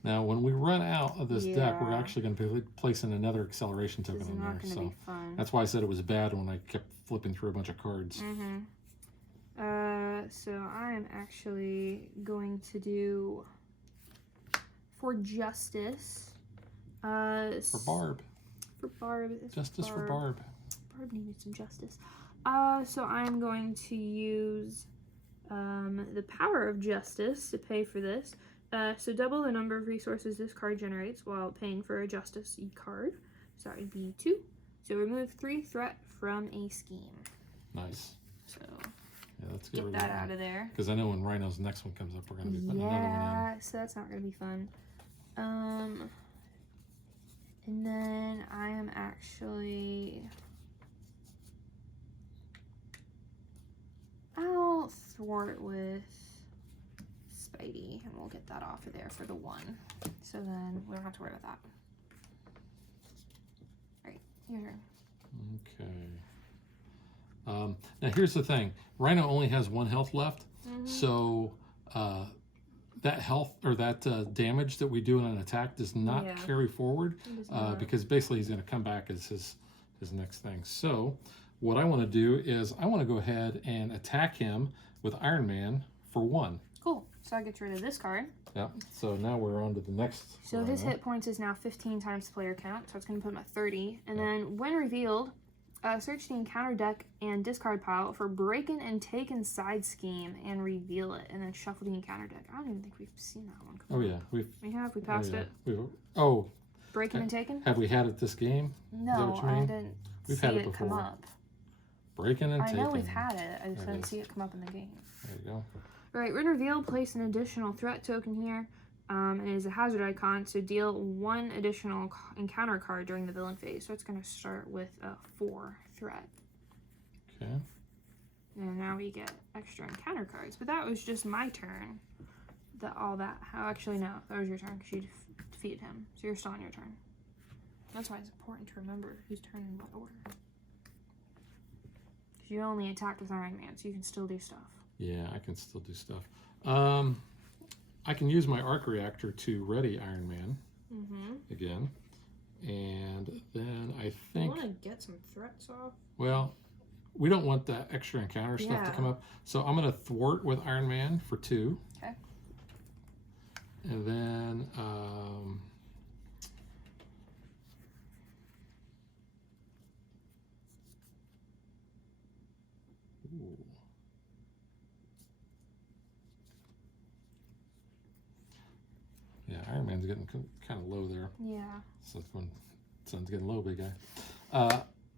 Now, when we run out of this deck, we're Yeah. actually going to be placing another acceleration token This is on not there. going to So be fun. that's why I said it was bad when I kept flipping through a bunch of cards. So I am actually going to do for justice. For Barb. For Barb. It's Justice for Barb. Barb needed some justice. So I'm going to use the power of justice to pay for this. So double the number of resources this card generates while paying for a justice card. So that would be 2. So remove 3 threat from a scheme. Nice. So Yeah, let's get that out of there. Because I know when Rhino's next one comes up, we're going to be putting another one Yeah, so that's not going to be fun. And then I am actually... I'll thwart with Spidey, and we'll get that off of there for the 1. So then we don't have to worry about that. Alright, your turn. Okay. Now here's the thing. Rhino only has 1 health left, so that health or that damage that we do in an attack does not carry forward because basically he's going to come back as his next thing. So what I want to do is I want to go ahead and attack him with Iron Man for 1. Cool. So I get rid of this card. Yeah. So now we're on to the next. So his hit points is now 15 times the player count, so it's going to put him at 30. And then when revealed, search the encounter deck and discard pile for Breakin' and Taken side scheme and reveal it, and then shuffle the encounter deck. I don't even think we've seen that one. Oh yeah, We have. We passed it. Breakin' and Taken. Have we had it this game? No, Is that what you mean? I didn't We've see had it come before. up. Breaking and Taken. I know we've had it. I just There it didn't is. see it come up in the game. There you go. All right, when revealed, place an additional threat token here. And it is a hazard icon, so deal 1 additional encounter card during the villain phase. So it's going to start with a 4 threat. Okay. And now we get extra encounter cards. But that was just my turn. Actually, no. That was your turn because you defeated him. So you're still on your turn. That's why it's important to remember whose turn in what order. Because you only attacked with Iron Man, so you can still do stuff. Yeah, I can still do stuff. I can use my arc reactor to ready Iron Man again. And then I You think... want to get some threats off? Well, we don't want that extra encounter stuff to come up. So I'm going to thwart with Iron Man for 2. Okay. And then... ooh. getting kind of low there. Yeah. So that's when sun's getting low, big guy.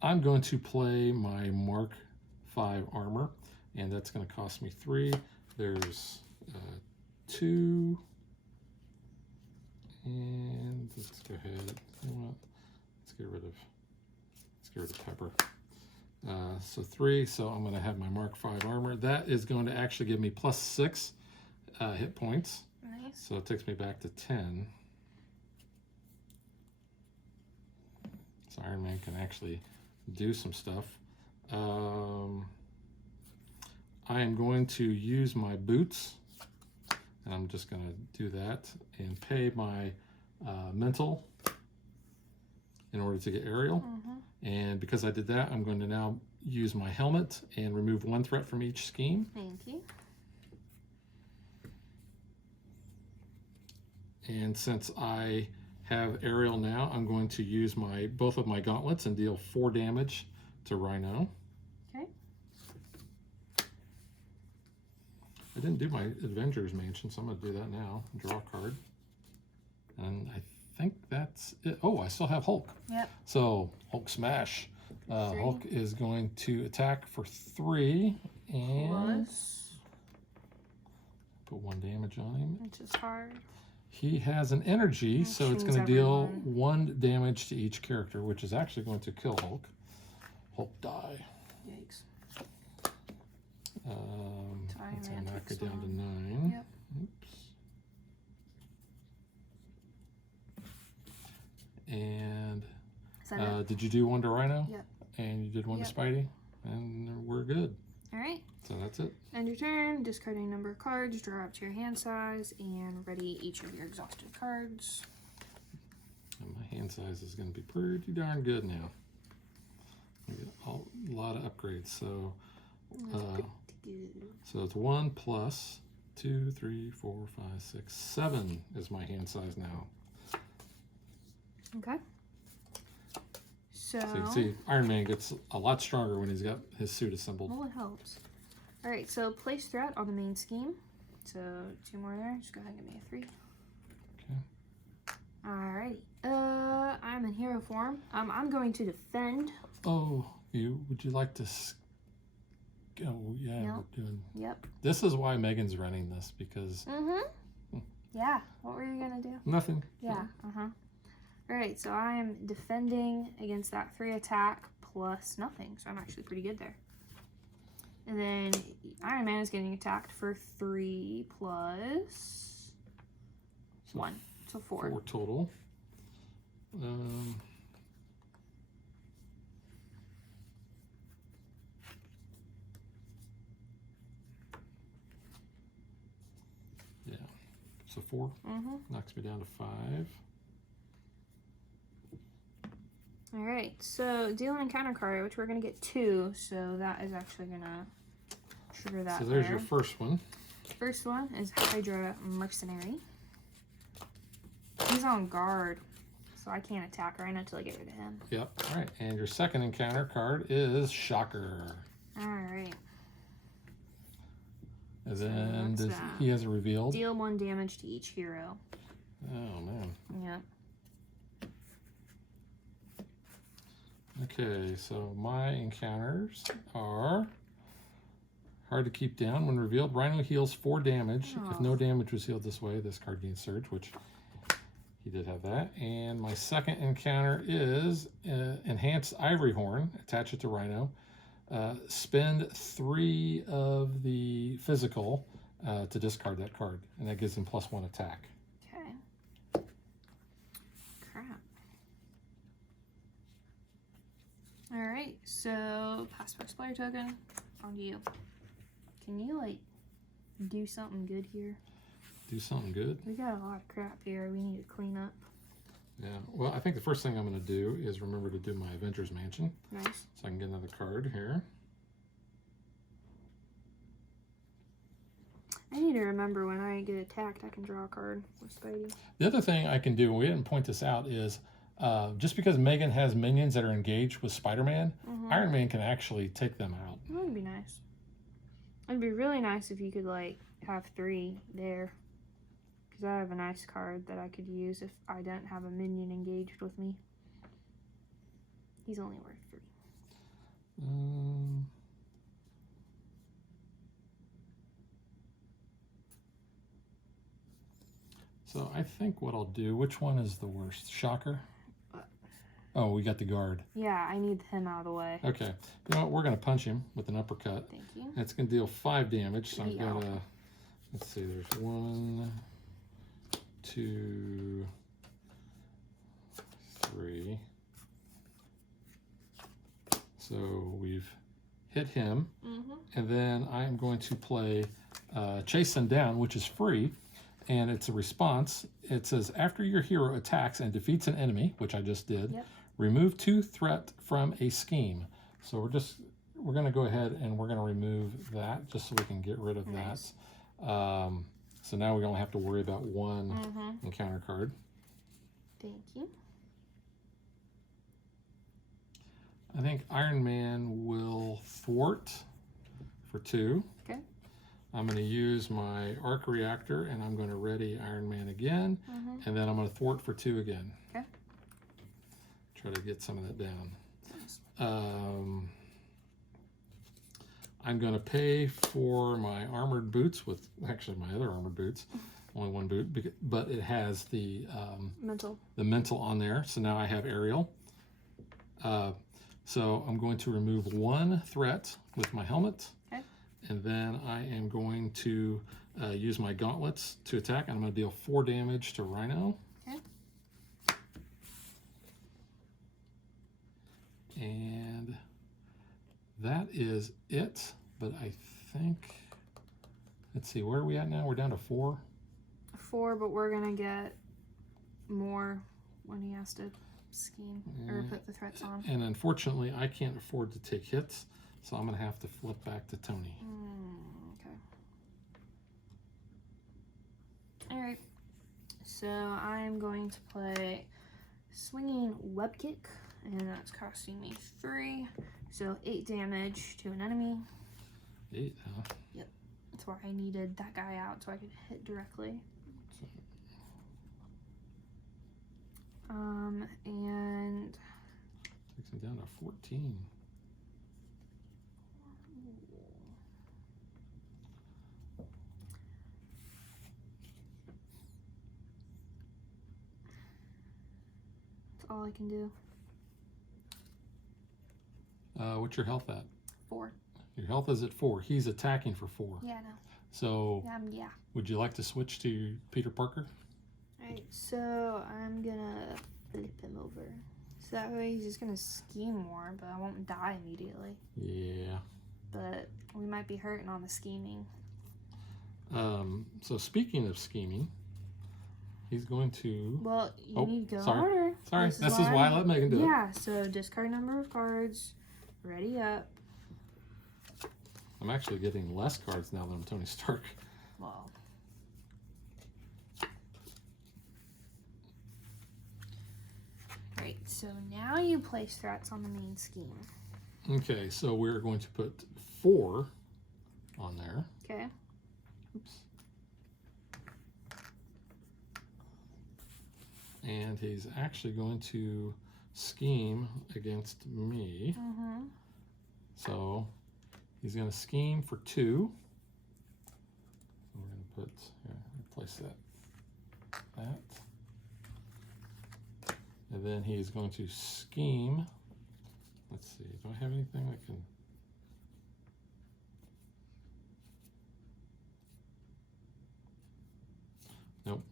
I'm going to play my Mark 5 armor, and that's going to cost me 3. There's 2, and let's go ahead. You know what? Let's get rid of Pepper. So 3. So I'm going to have my Mark 5 armor. That is going to actually give me plus 6 hit points. Nice. So it takes me back to 10. So Iron Man can actually do some stuff. I am going to use my boots, and I'm just going to do that and pay my mental in order to get aerial. And because I did that, I'm going to now use my helmet and remove 1 threat from each scheme. Thank you. And since I have aerial now, I'm going to use both of my gauntlets and deal 4 damage to Rhino. Okay. I didn't do my Avengers Mansion, so I'm going to do that now. Draw a card. And I think that's it. Oh, I still have Hulk. Yep. So, Hulk smash. Hulk is going to attack for 3 and put 1 damage on him. Which is hard. He has an energy, so it's going to deal 1 damage to each character, which is actually going to kill Hulk. Hulk die. Yikes. Let's knock it down to 9. Yep. Oops. And Is did you do 1 to Rhino? Yep. And you did 1 to Spidey? And we're good. All right. So that's it. End your turn, discarding a number of cards, draw up to your hand size, and ready each of your exhausted cards. And my hand size is going to be pretty darn good now. I get a lot of upgrades. So, so it's 1 plus 2, 3, 4, 5, 6, 7 is my hand size now. Okay. So you can see Iron Man gets a lot stronger when he's got his suit assembled. well, it helps. All right, so place threat on the main scheme. So 2 more there. Just go ahead and give me a 3. Okay. Alrighty. I'm in hero form. I'm going to defend. Oh, would you like to? Oh, yeah, Nope. we're doing. Yep. This is why Megan's running this because. Yeah. What were you gonna do? Nothing. Yeah. Alright, so I'm defending against that 3 attack plus nothing. So I'm actually pretty good there. And then Iron Man is getting attacked for 3 plus 1. So 4. 4 total. Yeah. So 4 knocks me down to 5. All right, so deal an encounter card, which we're gonna get 2, so that is actually gonna trigger that. So there's your first one. First one is Hydra Mercenary. He's on guard, so I can't attack right until I get rid of him. Yep. All right, and your second encounter card is Shocker. All right. And then he has a revealed. Deal 1 damage to each hero. Oh man. Yep. Okay, so my encounters are hard to keep down. When revealed, Rhino heals 4 damage. If no damage was healed this way, this card gains Surge, which he did have that. And my second encounter is Enhanced Ivory Horn. Attach it to Rhino. Spend 3 of the physical to discard that card, and that gives him +1 attack. Okay. Crap. All right, so passport player token on you. Can you like do something good here? Do something good? We got a lot of crap here. We need to clean up. Yeah. Well, I think the first thing I'm going to do is remember to do my Avengers Mansion. Nice. So I can get another card here. I need to remember when I get attacked, I can draw a card with Spidey. The other thing I can do, and we didn't point this out, is just because Megan has minions that are engaged with Spider-Man, Iron Man can actually take them out. That would be nice. It'd be really nice if you could like have 3 there. Because I have a nice card that I could use if I don't have a minion engaged with me. He's only worth 3. So I think what I'll do, which one is the worst? Shocker? Oh, we got the guard. Yeah, I need him out of the way. Okay. You know what? We're going to punch him with an uppercut. Thank you. It's going to deal 5 damage. So I'm Yeah. going to, let's see, there's 1, 2, 3. So we've hit him. And then I am going to play Chase Them Down, which is free. And it's a response. It says, after your hero attacks and defeats an enemy, which I just did, Yep. remove 2 threat from a scheme. So we're going to go ahead and we're going to remove that just so we can get rid of Nice. that. So now we only have to worry about 1 encounter card. Thank you. I think Iron Man will thwart for 2. Okay. I'm going to use my arc reactor and I'm going to ready Iron Man again. And then I'm going to thwart for 2 again. Okay. Try to get some of that down. Nice. I'm going to pay for my armored boots with, actually my other armored boots. Only 1 boot, but it has the mental on there. So now I have aerial. So I'm going to remove 1 threat with my helmet. Okay. And then I am going to use my gauntlets to attack. I'm going to deal 4 damage to Rhino. Okay. And that is it. But I think, let's see, where are we at now? We're down to 4. 4, but we're gonna get more when he has to scheme or put the threats on. And unfortunately, I can't afford to take hits, so I'm going to have to flip back to Tony. Okay. All right. So I'm going to play Swinging Web Kick, and that's costing me 3. So 8 damage to an enemy. 8, huh? Yep. That's why I needed that guy out so I could hit directly. And Takes him down to 14. that's all I can do. What's your health at? 4. Your health is at 4. He's attacking for 4. Yeah, no. So, Yeah. would you like to switch to Peter Parker? Alright, so I'm gonna flip him over. So that way he's just gonna scheme more, but I won't die immediately. Yeah. But we might be hurting on the scheming. So speaking of scheming, he's going to... Well, you need to go sorry. in order. Sorry, this is why I let Megan do it. Yeah, so discard number of cards, ready up. I'm actually getting less cards now than I'm Tony Stark. Well. Alright, so now you place threats on the main scheme. Okay, so we're going to put 4 on there. Okay. Oops. And he's actually going to scheme against me. So he's going to scheme for 2. We're going to put, here, replace that. And then he's going to scheme. Let's see, do I have anything that can... Nope.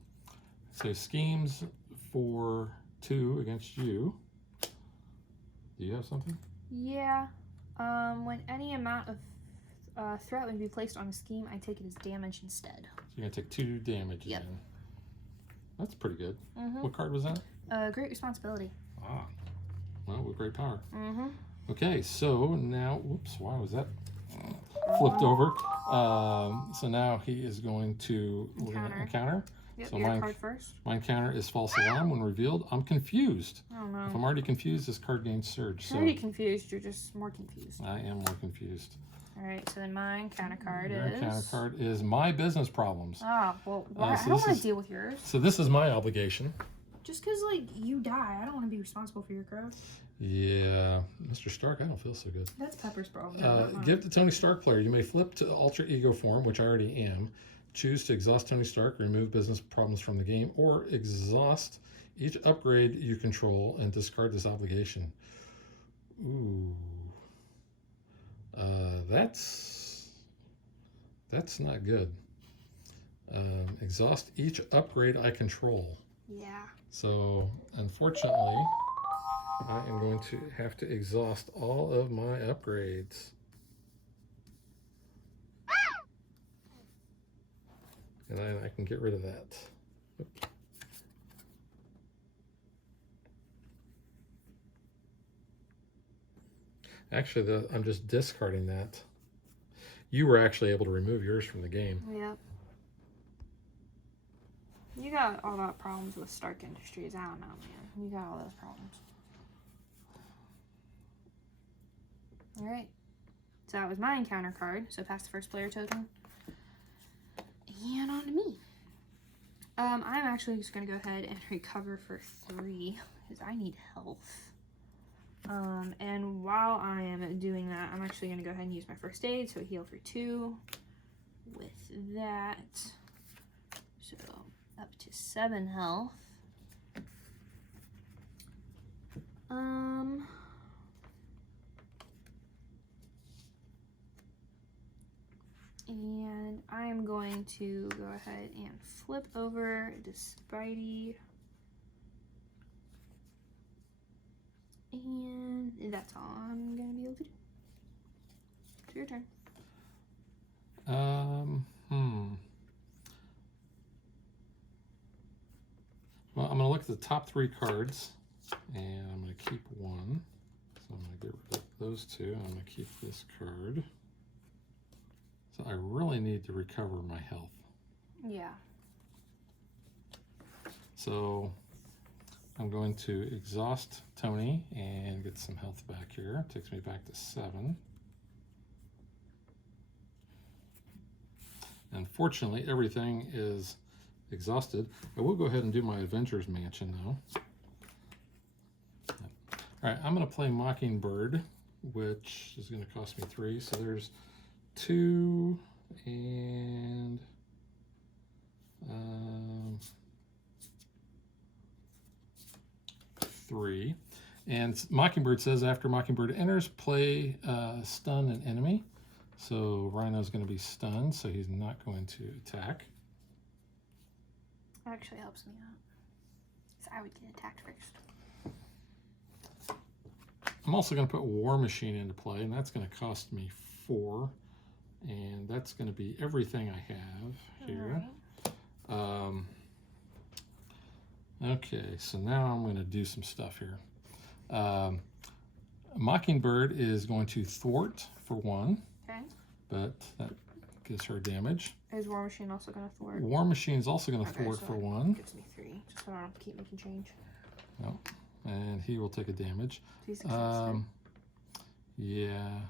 So schemes for 2 against you. Do you have something? Yeah. When any amount of threat would be placed on a scheme, I take it as damage instead. So you're going to take 2 damage Yep. again. That's pretty good. What card was that? Great responsibility. Ah. Well, with great power. Okay, so now, whoops, why was that flipped over? So now he is going to encounter. Yep, So your card first. my encounter is false alarm. When revealed, I'm confused. Oh no. If I'm already confused, this card gains surge. You're already confused, you're just more confused. I am more confused. All right, so then mine counter card Your is... counter card is my business problems. Oh, well, why? So I don't this want is- to deal with yours. So this is my obligation. Just because, like, you die, I don't want to be responsible for your growth. Yeah, Mr. Stark, I don't feel so good. That's Pepper's problem. not mine. Give the Tony Stark player. You may flip to alter ego form, which I already am. Choose to exhaust Tony Stark, remove business problems from the game, or exhaust each upgrade you control and discard this obligation. Ooh, that's not good. Exhaust each upgrade I control. Yeah. So unfortunately, I am going to have to exhaust all of my upgrades. And I can get rid of that. Oop. Actually, I'm just discarding that. You were actually able to remove yours from the game. Yep. You got all that problems with Stark Industries. I don't know, man. You got all those problems. All right. So that was my encounter card. So pass the first player token. And on to me. I'm actually just going to go ahead and recover for 3 because I need health. And while I am doing that, I'm actually going to go ahead and use my first aid. So heal for 2 with that. So up to 7 health. And I'm going to go ahead and flip over to Spidey. And that's all I'm going to be able to do. It's your turn. Well, I'm going to look at the top 3 cards, and I'm going to keep 1. So I'm going to get rid of those 2. I'm going to keep this card. So I really need to recover my health. Yeah. So I'm going to exhaust Tony and get some health back here. Takes me back to 7. Unfortunately, everything is exhausted. I will go ahead and do my Avengers Mansion though. All right, I'm going to play Mockingbird, which is going to cost me 3. So there's 2 and 3. And Mockingbird says after Mockingbird enters, play stun an enemy. So Rhino's going to be stunned, so he's not going to attack. That actually helps me out. So I would get attacked first. I'm also going to put War Machine into play, and that's going to cost me 4. And that's going to be everything I have here. Right. Okay, so now I'm going to do some stuff here. Mockingbird is going to thwart for 1. Okay. But that gives her damage. Is War Machine also going to thwart? War Machine is also going to Okay, thwart so for it 1. Gives me 3, just so I don't have to keep making change. No. And he will take a damage. He's exhausted. Yeah.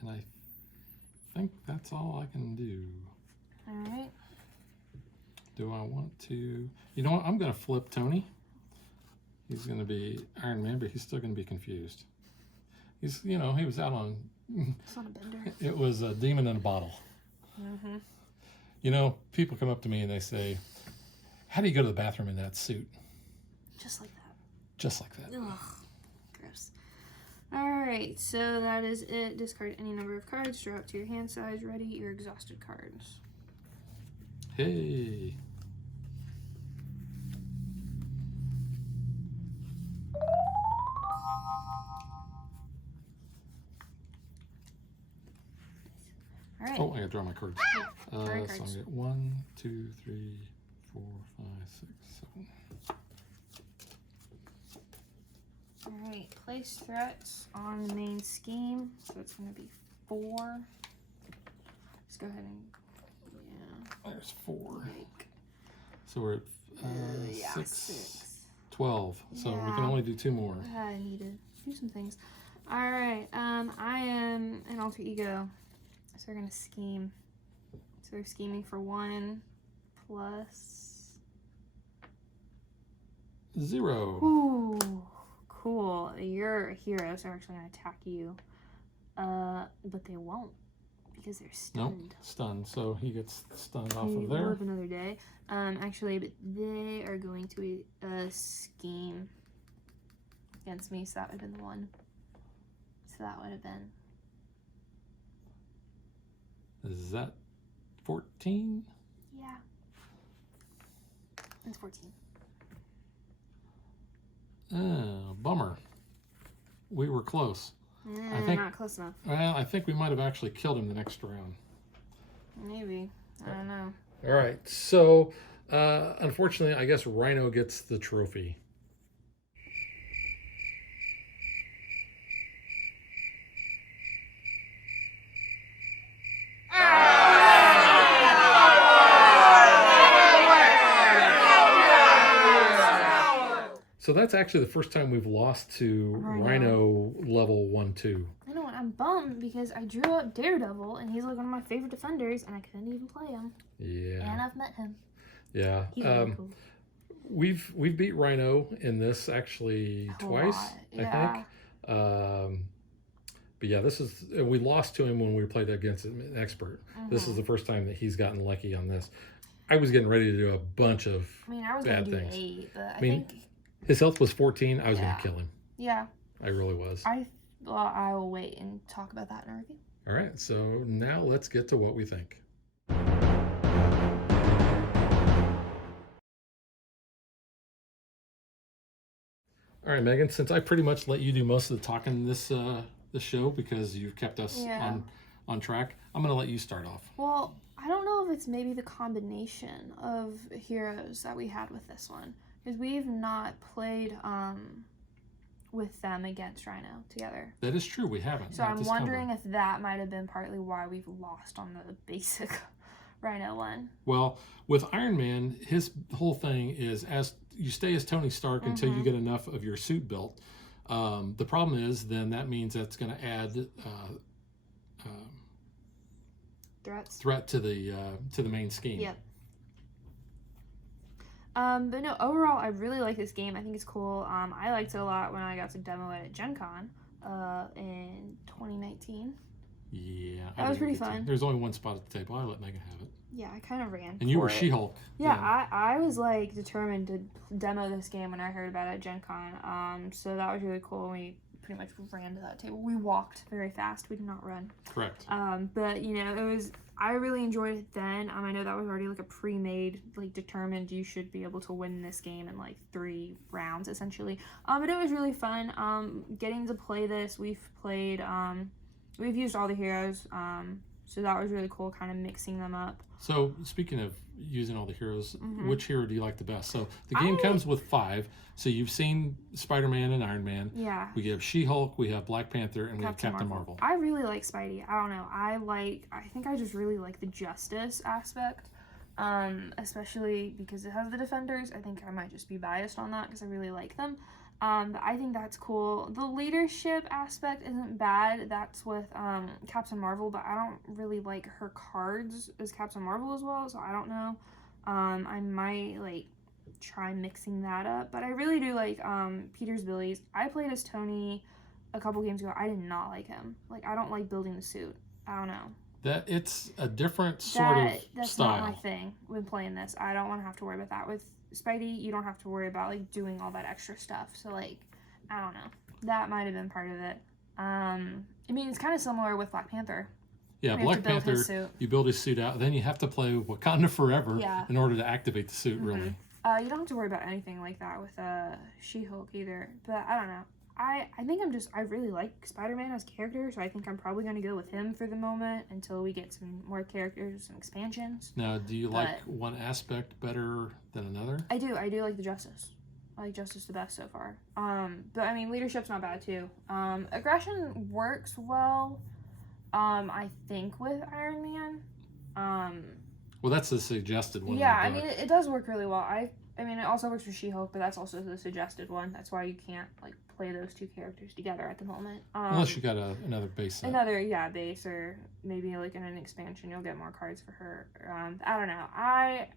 And I think that's all I can do. All right. Do I want to? You know what? I'm going to flip Tony. He's going to be Iron Man, but he's still going to be confused. He's, you know, he was out on. It's not a bender. It was a demon in a bottle. Mm-hmm. You know, people come up to me and they say, "How do you go to the bathroom in that suit?" Just like that. Just like that. Ugh. Gross. Alright, so that is it. Discard any number of cards. Draw up to your hand size. Ready your exhausted cards. Hey. Alright. Oh, I gotta draw my cards. Draw your So I'm cards. gonna get 1, 2, 3, 4, 5, 6, 7. Alright, place threats on the main scheme. So it's going to be 4. Let's go ahead and, yeah. There's 4. Like, So we're at yeah, 6. 6. 12. So we can Yeah. only do 2 more. I need to do some things. All right. I am an alter ego, so we're gonna scheme. So we're scheming for 1 plus. 0. Ooh, cool. Your heroes are actually gonna attack you, but they won't because they're stunned. Nope, stunned. So he gets stunned off They of there. live another day. Actually, but they are going to scheme against me, so that would have been the 1. So that would have been. Is that 14? Yeah. It's 14. Oh, bummer. We were close. I think not close enough. Well, I think we might have actually killed him the next round. Maybe. I don't know. All right. So, unfortunately, I guess Rhino gets the trophy. So that's actually the first time we've lost to Rhino level 1-2. I know, and I'm bummed because I drew up Daredevil, and he's like one of my favorite defenders, and I couldn't even play him. Yeah. And I've met him. Yeah. He's really cool. We've beat Rhino in this actually twice, yeah. I think. But yeah, we lost to him when we played against an expert. This is the first time that he's gotten lucky on this. I was getting ready to do a bunch of I was bad going to do things. 8, but I think... His health was 14. I was going to kill him. Yeah. I really was. I will wait and talk about that in our review. All right, so now let's get to what we think. All right, Megan, since I pretty much let you do most of the talking this show because you've kept us on track, I'm going to let you start off. Well, I don't know if it's maybe the combination of heroes that we had with this one, because we've not played with them against Rhino together. That is true, we haven't. So I'm wondering if that might have been partly why we've lost on the basic Rhino one. Well, with Iron Man, his whole thing is as you stay as Tony Stark until you get enough of your suit built. The problem is then that means that's going to add threat to the main scheme. Yep. But no, overall, I really like this game. I think it's cool. I liked it a lot when I got to demo it at Gen Con in 2019. Yeah. That was pretty fun. There's only one spot at the table. I let Megan have it. Yeah, I kind of ran. And you were She-Hulk. Yeah, I was like determined to demo this game when I heard about it at Gen Con. So that was really cool. We pretty much ran to that table. We walked very fast. We did not run. Correct. But you know, I really enjoyed it then. I know that was already like a pre-made, like determined you should be able to win this game in like 3 rounds essentially. But it was really fun. Getting to play this, we've used all the heroes. So that was really cool, kind of mixing them up. So speaking of using all the heroes, which hero do you like the best? So the game comes with 5. So you've seen Spider-Man and Iron Man. Yeah. We have She-Hulk, we have Black Panther, and we have Captain Marvel. I really like Spidey. I don't know. I think I just really like the justice aspect. Especially because it has the Defenders. I think I might just be biased on that because I really like them. But I think that's cool. The leadership aspect isn't bad. That's with Captain Marvel, but I don't really like her cards as Captain Marvel as well, so I don't know. I might like try mixing that up, but I really do like Peter's abilities. I played as Tony a couple games ago. I did not like him. Like, I don't like building the suit. I don't know. That it's a different sort of that's style. Not my thing when playing this. I don't want to have to worry about that. With Spidey, you don't have to worry about like doing all that extra stuff. So like, I don't know. That might have been part of it. I mean, it's kind of similar with Black Panther. Yeah, Black Panther, you build his suit out, then you have to play Wakanda Forever in order to activate the suit, really. You don't have to worry about anything like that with She-Hulk either. But I don't know. I think I really like Spider-Man as a character, so I think I'm probably going to go with him for the moment until we get some more characters and expansions. Now, do you like one aspect better than another? I do like the Justice. I like Justice the best so far. But I mean, leadership's not bad too. Aggression works well, I think, with Iron Man. Well, that's the suggested one. Yeah, I mean, it does work really well. I mean, it also works for She-Hulk, but that's also the suggested one. That's why you can't like play those two characters together at the moment. Unless you got another base set. Another base, or maybe like in an expansion you'll get more cards for her. I don't know. I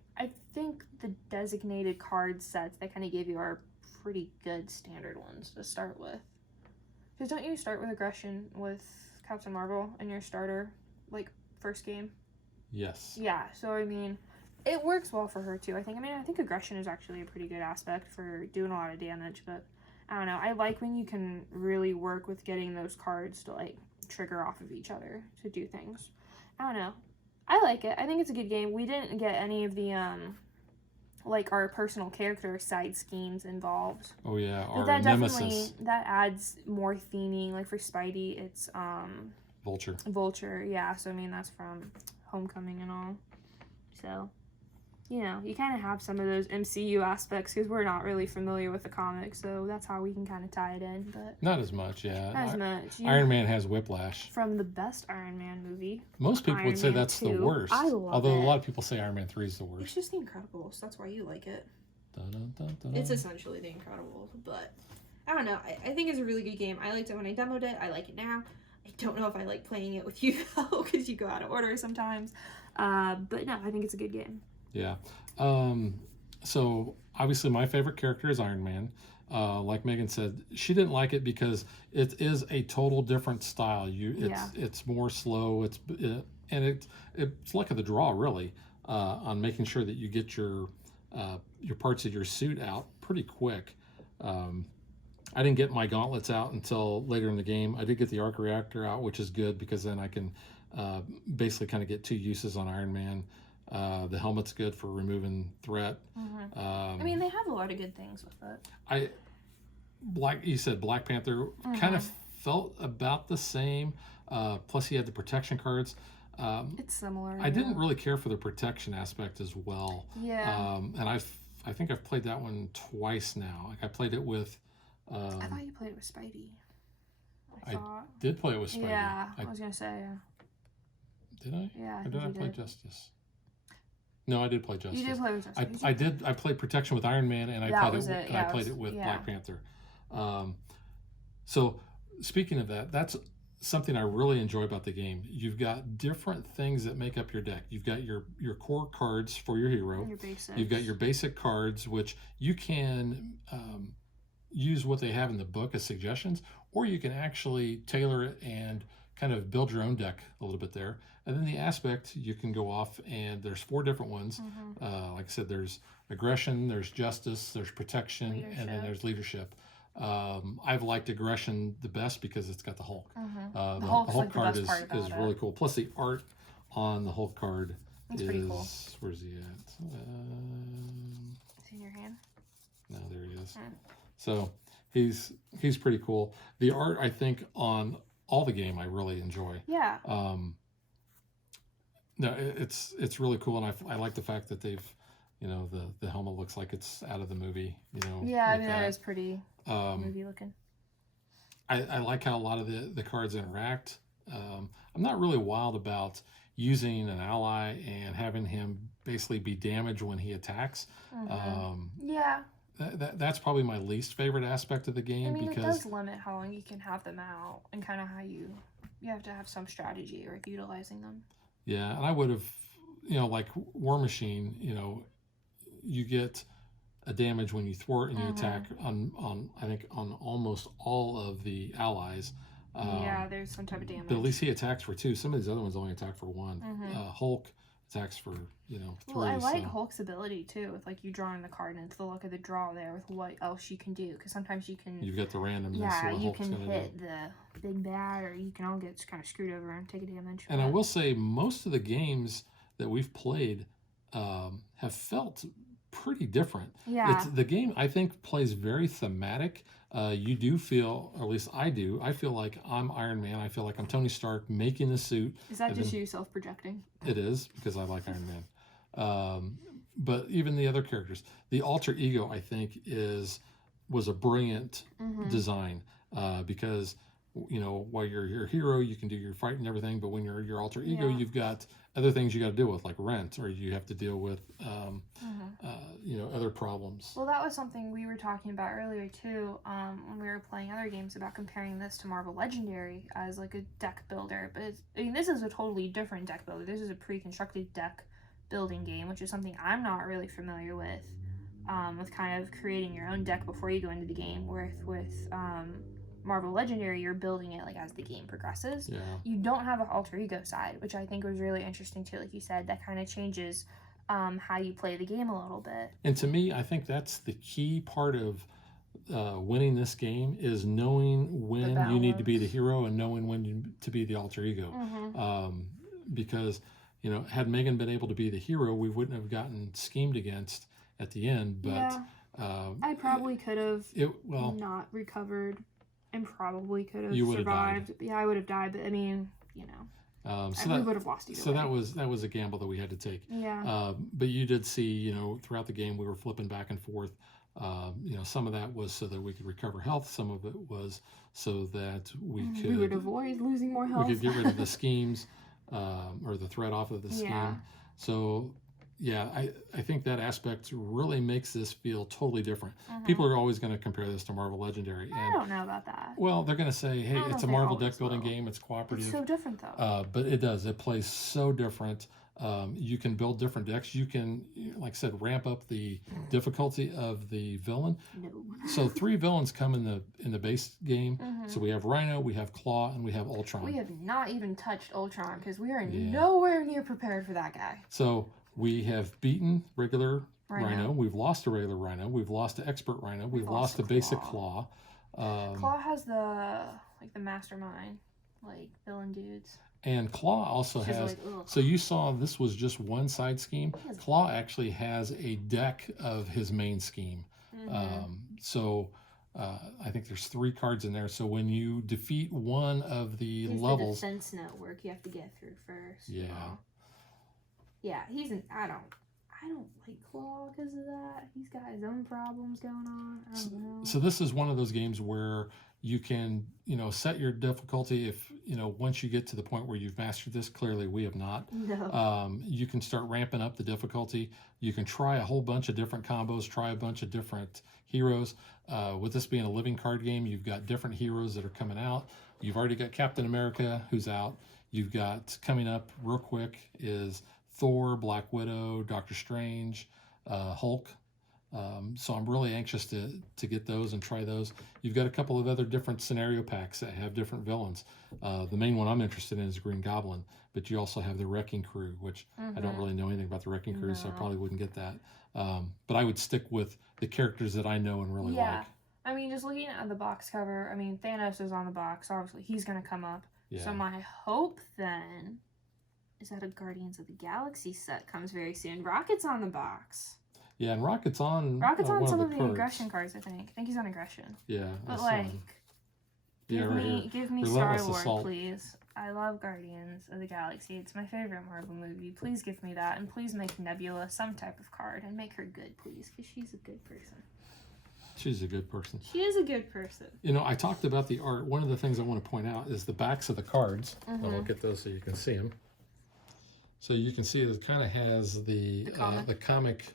think the designated card sets they kind of give you are pretty good standard ones to start with. Because don't you start with aggression with Captain Marvel in your starter, like, first game? Yes. Yeah, so I mean, it works well for her too. I think aggression is actually a pretty good aspect for doing a lot of damage, but I don't know. I like when you can really work with getting those cards to like trigger off of each other to do things. I don't know. I like it. I think it's a good game. We didn't get any of the like our personal character side schemes involved. Oh yeah, But our that nemesis. that adds more theming. Like for Spidey, it's Vulture. Yeah, so I mean that's from Homecoming and all. So, you know, you kind of have some of those MCU aspects because we're not really familiar with the comics, so that's how we can kind of tie it in. But Not as much, yeah. not as much. Iron Man has Whiplash. From the best Iron Man movie. Most people Iron would say Man that's 2. the worst. I love Although it. a lot of people say Iron Man 3 is the worst. It's just The Incredibles. That's why you like it. Dun-dun-dun-dun. It's essentially The Incredibles, but I don't know. I think it's a really good game. I liked it when I demoed it. I like it now. I don't know if I like playing it with you though, because you go out of order sometimes. But no, I think it's a good game. Yeah. So obviously my favorite character is Iron Man. Like Megan said, she didn't like it because it is a total different style. It's more slow. It's luck of the draw really on making sure that you get your parts of your suit out pretty quick. I didn't get my gauntlets out until later in the game. I did get the arc reactor out, which is good because then I can basically kind of get two uses on Iron Man. The helmet's good for removing threat. Mm-hmm. I mean, they have a lot of good things with it. You said Black Panther kind of felt about the same. Plus, he had the protection cards. It's similar. I didn't really care for the protection aspect as well. Yeah. And I think I've played that one twice now. Like I played it with. I thought you played it with Spidey. I did play it with Spidey. Yeah, I was gonna say. Did I? Yeah. Or did I play Justice? No, I did play Justice. You did play with Justice. I did. I played Protection with Iron Man, and I played it with yeah. Black Panther. So, speaking of that, that's something I really enjoy about the game. You've got different things that make up your deck. You've got your core cards for your hero. Your basics. You've got your basic cards, which you can use what they have in the book as suggestions, or you can actually tailor it and kind of build your own deck a little bit there. And then the aspect, you can go off and there's 4 different ones. Like I said, there's aggression, there's justice, there's protection, and then there's leadership. I've liked aggression the best because it's got the Hulk. The Hulk card is really cool. Plus the art on the Hulk card is pretty cool. Where's he at? Is he in your hand? No, there he is. So he's pretty cool. The art, I think, on all the game I really enjoy. Yeah. No, it's really cool, and I like the fact that they've, the helmet looks like it's out of the movie. Yeah, I mean that is pretty movie looking. I like how a lot of the cards interact. I'm not really wild about using an ally and having him basically be damaged when he attacks. Yeah. That's probably my least favorite aspect of the game. I mean, because it does limit how long you can have them out and kind of how you have to have some strategy or utilizing them. Yeah, and I would have, like War Machine, you get a damage when you thwart and you attack on I think on almost all of the allies. Yeah, there's some type of damage. But at least he attacks for 2. Some of these other ones only attack for 1. Hulk attacks for 3. Well, I like Hulk's ability too, with like you drawing the card and it's the luck of the draw there with what else you can do. Because sometimes you can. You've got the randomness. Yeah, what you Hulk's can gonna hit do. the big bad, or you can all get kind of screwed over and take a damage. And I will say, most of the games that we've played have felt pretty different. Yeah. The game, I think, plays very thematic. You do feel, or at least I do, I feel like I'm Iron Man. I feel like I'm Tony Stark making the suit. Is that just you self-projecting? It is, because I like Iron Man. But even the other characters, the alter ego, I think, was a brilliant design, because you know, while you're your hero, you can do your fight and everything, but when you're your alter ego, Yeah. you've got other things you got to deal with, like rent, or you have to deal with, you know, other problems. Well, that was something we were talking about earlier too, when we were playing other games about comparing this to Marvel Legendary as like a deck builder. But I mean, this is a totally different deck builder. This is a pre-constructed deck building game, which is something I'm not really familiar with kind of creating your own deck before you go into the game. With Marvel Legendary, you're building it like as the game progresses. Yeah. You don't have an alter ego side, which I think was really interesting too. Like you said, that kind of changes how you play the game a little bit. And to me, I think that's the key part of winning this game is knowing when you need to be the hero and knowing when to be the alter ego. Because, you know, had Megan been able to be the hero, we wouldn't have gotten schemed against at the end. But I probably could have well, not recovered and probably could have you survived. Yeah, I would have died, but I mean, you know, we would have lost either way. that was a gamble that we had to take. Yeah. But you did see, you know, throughout the game we were flipping back and forth. You know, some of that was so that we could recover health. Some of it was so that we would avoid losing more health. We could get rid of the schemes or the threat off of the scheme. Yeah. So yeah, I think that aspect really makes this feel totally different. People are always going to compare this to Marvel Legendary. And, I don't know about that. Well, they're going to say, hey, it's a Marvel deck building game. It's cooperative. It's so different, though. But it does. It plays so different. You can build different decks. You can, like I said, ramp up the difficulty of the villain. No. So 3 villains come in the base game. So we have Rhino, we have Claw, and we have Ultron. We have not even touched Ultron because we are nowhere near prepared for that guy. So we have beaten regular Rhino. We've lost a regular Rhino. We've lost an expert Rhino. We've lost a basic Claw. Claw has the mastermind, like villain dudes. And Claw also has, so you saw this was just one side scheme. Claw actually has a deck of his main scheme. So I think there's 3 cards in there. So when you defeat one of the levels, the defense network you have to get through first. Yeah. Yeah, I don't like Claw because of that. He's got his own problems going on. I don't know. So this is one of those games where you can, you know, set your difficulty if, you know, once you get to the point where you've mastered this. Clearly we have not. No. You can start ramping up the difficulty. You can try a whole bunch of different combos, try a bunch of different heroes. With this being a living card game, you've got different heroes that are coming out. You've already got Captain America, who's out. You've got coming up real quick is Thor, Black Widow, Doctor Strange, Hulk. So I'm really anxious to get those and try those. You've got a couple of other different scenario packs that have different villains. The main one I'm interested in is Green Goblin, but you also have the Wrecking Crew, which I don't really know anything about the Wrecking Crew, so I probably wouldn't get that. But I would stick with the characters that I know and really like. I mean, just looking at the box cover, I mean, Thanos is on the box. Obviously, he's going to come up. Yeah. So my hope then is that a Guardians of the Galaxy set comes very soon. Rocket's on the box. Yeah, and Rocket's on some of the aggression cards, I think. I think he's on aggression. Yeah. But give me Star-Lord, please. I love Guardians of the Galaxy. It's my favorite Marvel movie. Please give me that, and please make Nebula some type of card and make her good, please, because she's a good person. She's a good person. She is a good person. You know, I talked about the art. One of the things I want to point out is the backs of the cards. I'll get those so you can see them. So you can see it kind of has the comic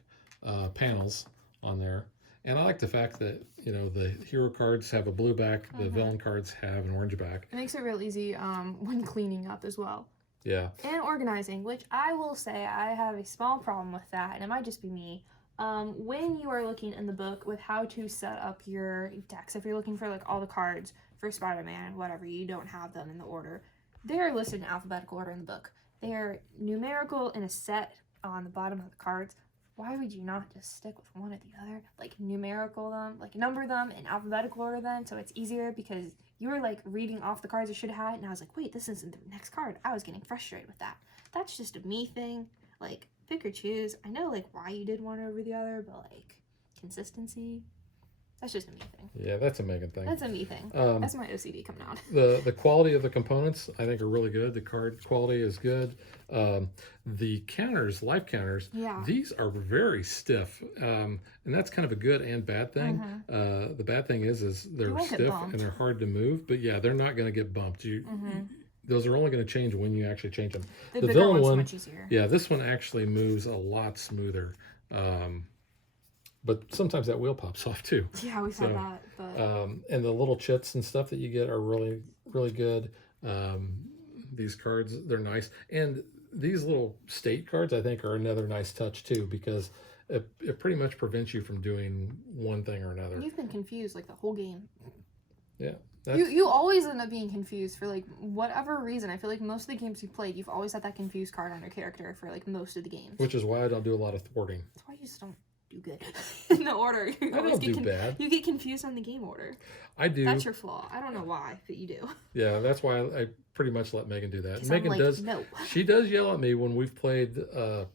panels on there. And I like the fact that, you know, the hero cards have a blue back, the villain cards have an orange back. It makes it real easy when cleaning up as well. Yeah. And organizing, which I will say I have a small problem with that, and it might just be me. When you are looking in the book with how to set up your decks, if you're looking for like all the cards for Spider-Man, whatever, you don't have them in the order. They're listed in alphabetical order in the book. They are numerical in a set on the bottom of the cards. Why would you not just stick with one or the other? Like numerical them, like number them in alphabetical order then, so it's easier because you were like reading off the cards I should have had, and I was like, wait, this isn't the next card. I was getting frustrated with that. That's just a me thing. Like, pick or choose. I know like why you did one over the other, but like consistency. That's just a me thing. Yeah, that's a Megan thing. That's a me thing. That's my OCD coming out. The quality of the components, I think, are really good. The card quality is good. The counters, life counters, these are very stiff, and that's kind of a good and bad thing. The bad thing is they're stiff and they're hard to move, but yeah, they're not going to get bumped. Those are only going to change when you actually change them. The villain one, much easier. Yeah, this one actually moves a lot smoother. But sometimes that wheel pops off too. Yeah, we've had that. But... and the little chits and stuff that you get are really, really good. These cards, they're nice. And these little state cards, I think, are another nice touch too, because it pretty much prevents you from doing one thing or another. You've been confused like the whole game. Yeah. You always end up being confused for like whatever reason. I feel like most of the games you've played, you've always had that confused card on your character for like most of the games. Which is why I don't do a lot of thwarting. That's why you just don't do good in the order. I don't do bad. You get confused on the game order. I do. That's your flaw. I don't know why, but you do. Yeah, that's why I pretty much let Megan do that. Megan like, does. No. She does yell at me when we've played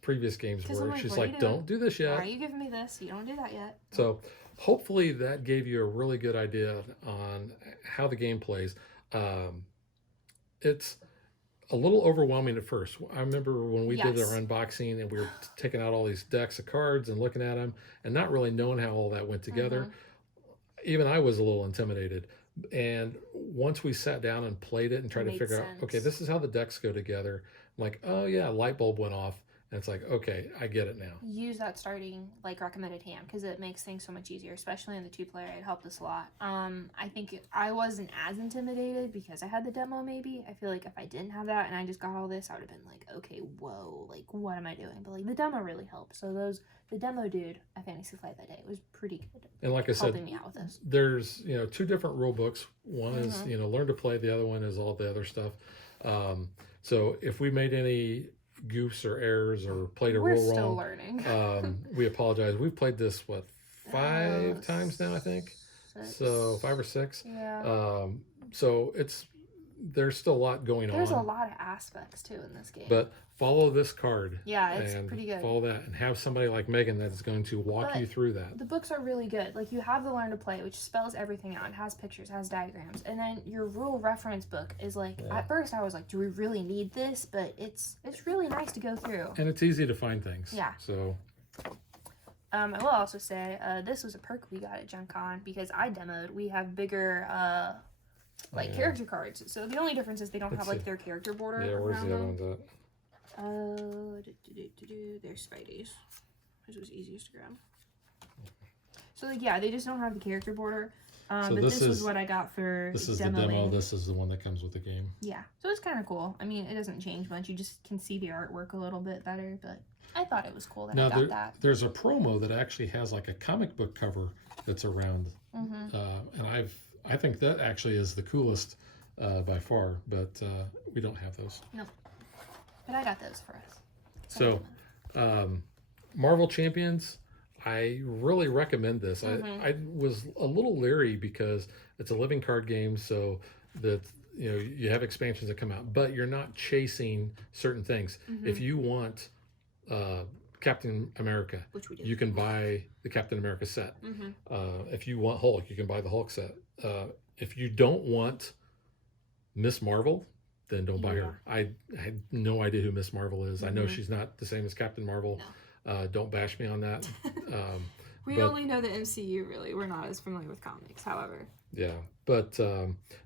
previous games where she's like, "Don't do this yet. Why are you giving me this? You don't do that yet." So hopefully that gave you a really good idea on how the game plays. It's a little overwhelming at first. I remember when we did our unboxing and we were taking out all these decks of cards and looking at them and not really knowing how all that went together. Even I was a little intimidated. And once we sat down and played it and tried to figure out, okay, this is how the decks go together. I'm like, oh yeah, light bulb went off. And it's like, okay, I get it now. Use that starting like recommended hand because it makes things so much easier, especially in the 2-player. It helped us a lot. I think I wasn't as intimidated because I had the demo. Maybe I feel like if I didn't have that and I just got all this, I would have been like, okay, whoa, like what am I doing? But like the demo really helped. So the demo dude at Fantasy Flight that day was pretty good. And like I said, helping me out with this. There's 2 different rule books. One is learn to play. The other one is all the other stuff. So if we made any goofs or errors or played a rule wrong. We're still learning. We apologize. We've played this 5 times now, I think. 6. So 5 or 6. Yeah. So there's still a lot going on. There's a lot of aspects too in this game. But follow this card. Yeah, it's pretty good. Follow that and have somebody like Megan that's going to walk you through that. The books are really good. Like you have the Learn to Play, which spells everything out. It has pictures, has diagrams. And then your rule reference book is like, at first I was like, do we really need this? But it's really nice to go through. And it's easy to find things. Yeah. So I will also say, this was a perk we got at Gen Con because I demoed. We have bigger character cards. So the only difference is they don't have like their character border. Yeah, where's the other ones at? There's Spidey's. This was easiest to grab. So like, yeah, they just don't have the character border. So but this was what I got for This is demoing. the demo. This is the one that comes with the game. Yeah. So it's kind of cool. I mean, it doesn't change much. You just can see the artwork a little bit better, but I thought it was cool that I got that. There's a promo that actually has like a comic book cover that's around. And I think that actually is the coolest by far, but we don't have those. No. But I got those for us. So, Marvel Champions, I really recommend this. I was a little leery because it's a living card game, so that you have expansions that come out, but you're not chasing certain things. If you want Captain America, which we do, you can buy the Captain America set. If you want Hulk, you can buy the Hulk set. If you don't want Miss Marvel, then don't buy her. I had no idea who Miss Marvel is. I know she's not the same as Captain Marvel. No. Don't bash me on that. We only know the MCU, really. We're not as familiar with comics, however. Yeah, but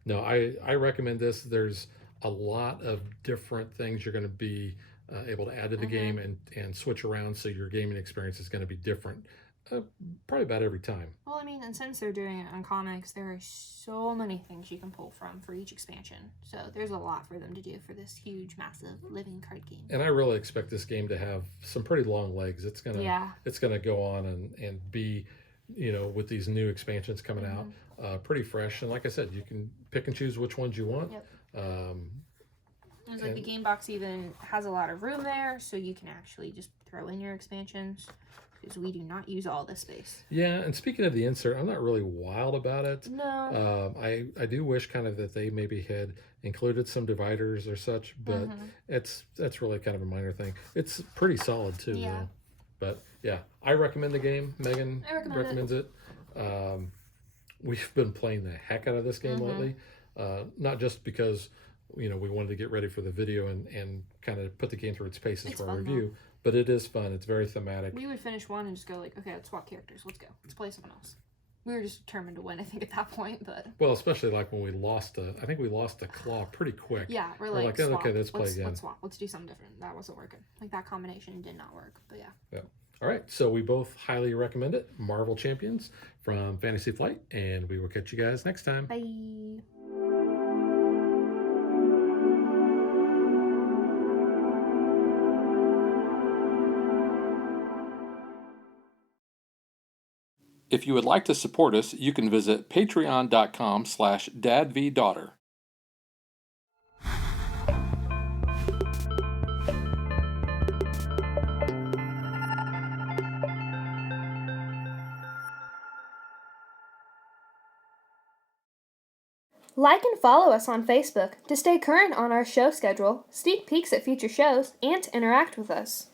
no, I recommend this. There's a lot of different things you're going to be able to add to the game and switch around, so your gaming experience is going to be different. Probably about every time. Well, I mean, and since they're doing it on comics, there are so many things you can pull from for each expansion. So there's a lot for them to do for this huge, massive living card game. And I really expect this game to have some pretty long legs. It's gonna go on and be, with these new expansions coming out, pretty fresh. And like I said, you can pick and choose which ones you want. Yep. It's like the game box even has a lot of room there, so you can actually just throw in your expansions. Because we do not use all this space. Yeah, and speaking of the insert, I'm not really wild about it. No. I do wish kind of that they maybe had included some dividers or such, but that's really kind of a minor thing. It's pretty solid too, though. But yeah, I recommend the game. Megan recommends it. we've been playing the heck out of this game lately. Not just because we wanted to get ready for the video and kind of put the game through its paces It's for our fun, review, but it is fun. It's very thematic. We would finish one and just go like, okay, let's swap characters. Let's go. Let's play someone else. We were just determined to win, I think, at that point. But well, especially like when we lost I think we lost the claw pretty quick. yeah, we're We're like, oh, swap. okay, let's play again. Let's swap. Let's do something different. That wasn't working. Like that combination did not work. But yeah. Yeah. All right, so we both highly recommend it. Marvel Champions from Fantasy Flight, and we will catch you guys next time. Bye. If you would like to support us, you can visit patreon.com/dadvdaughter. Like and follow us on Facebook to stay current on our show schedule, sneak peeks at future shows, and to interact with us.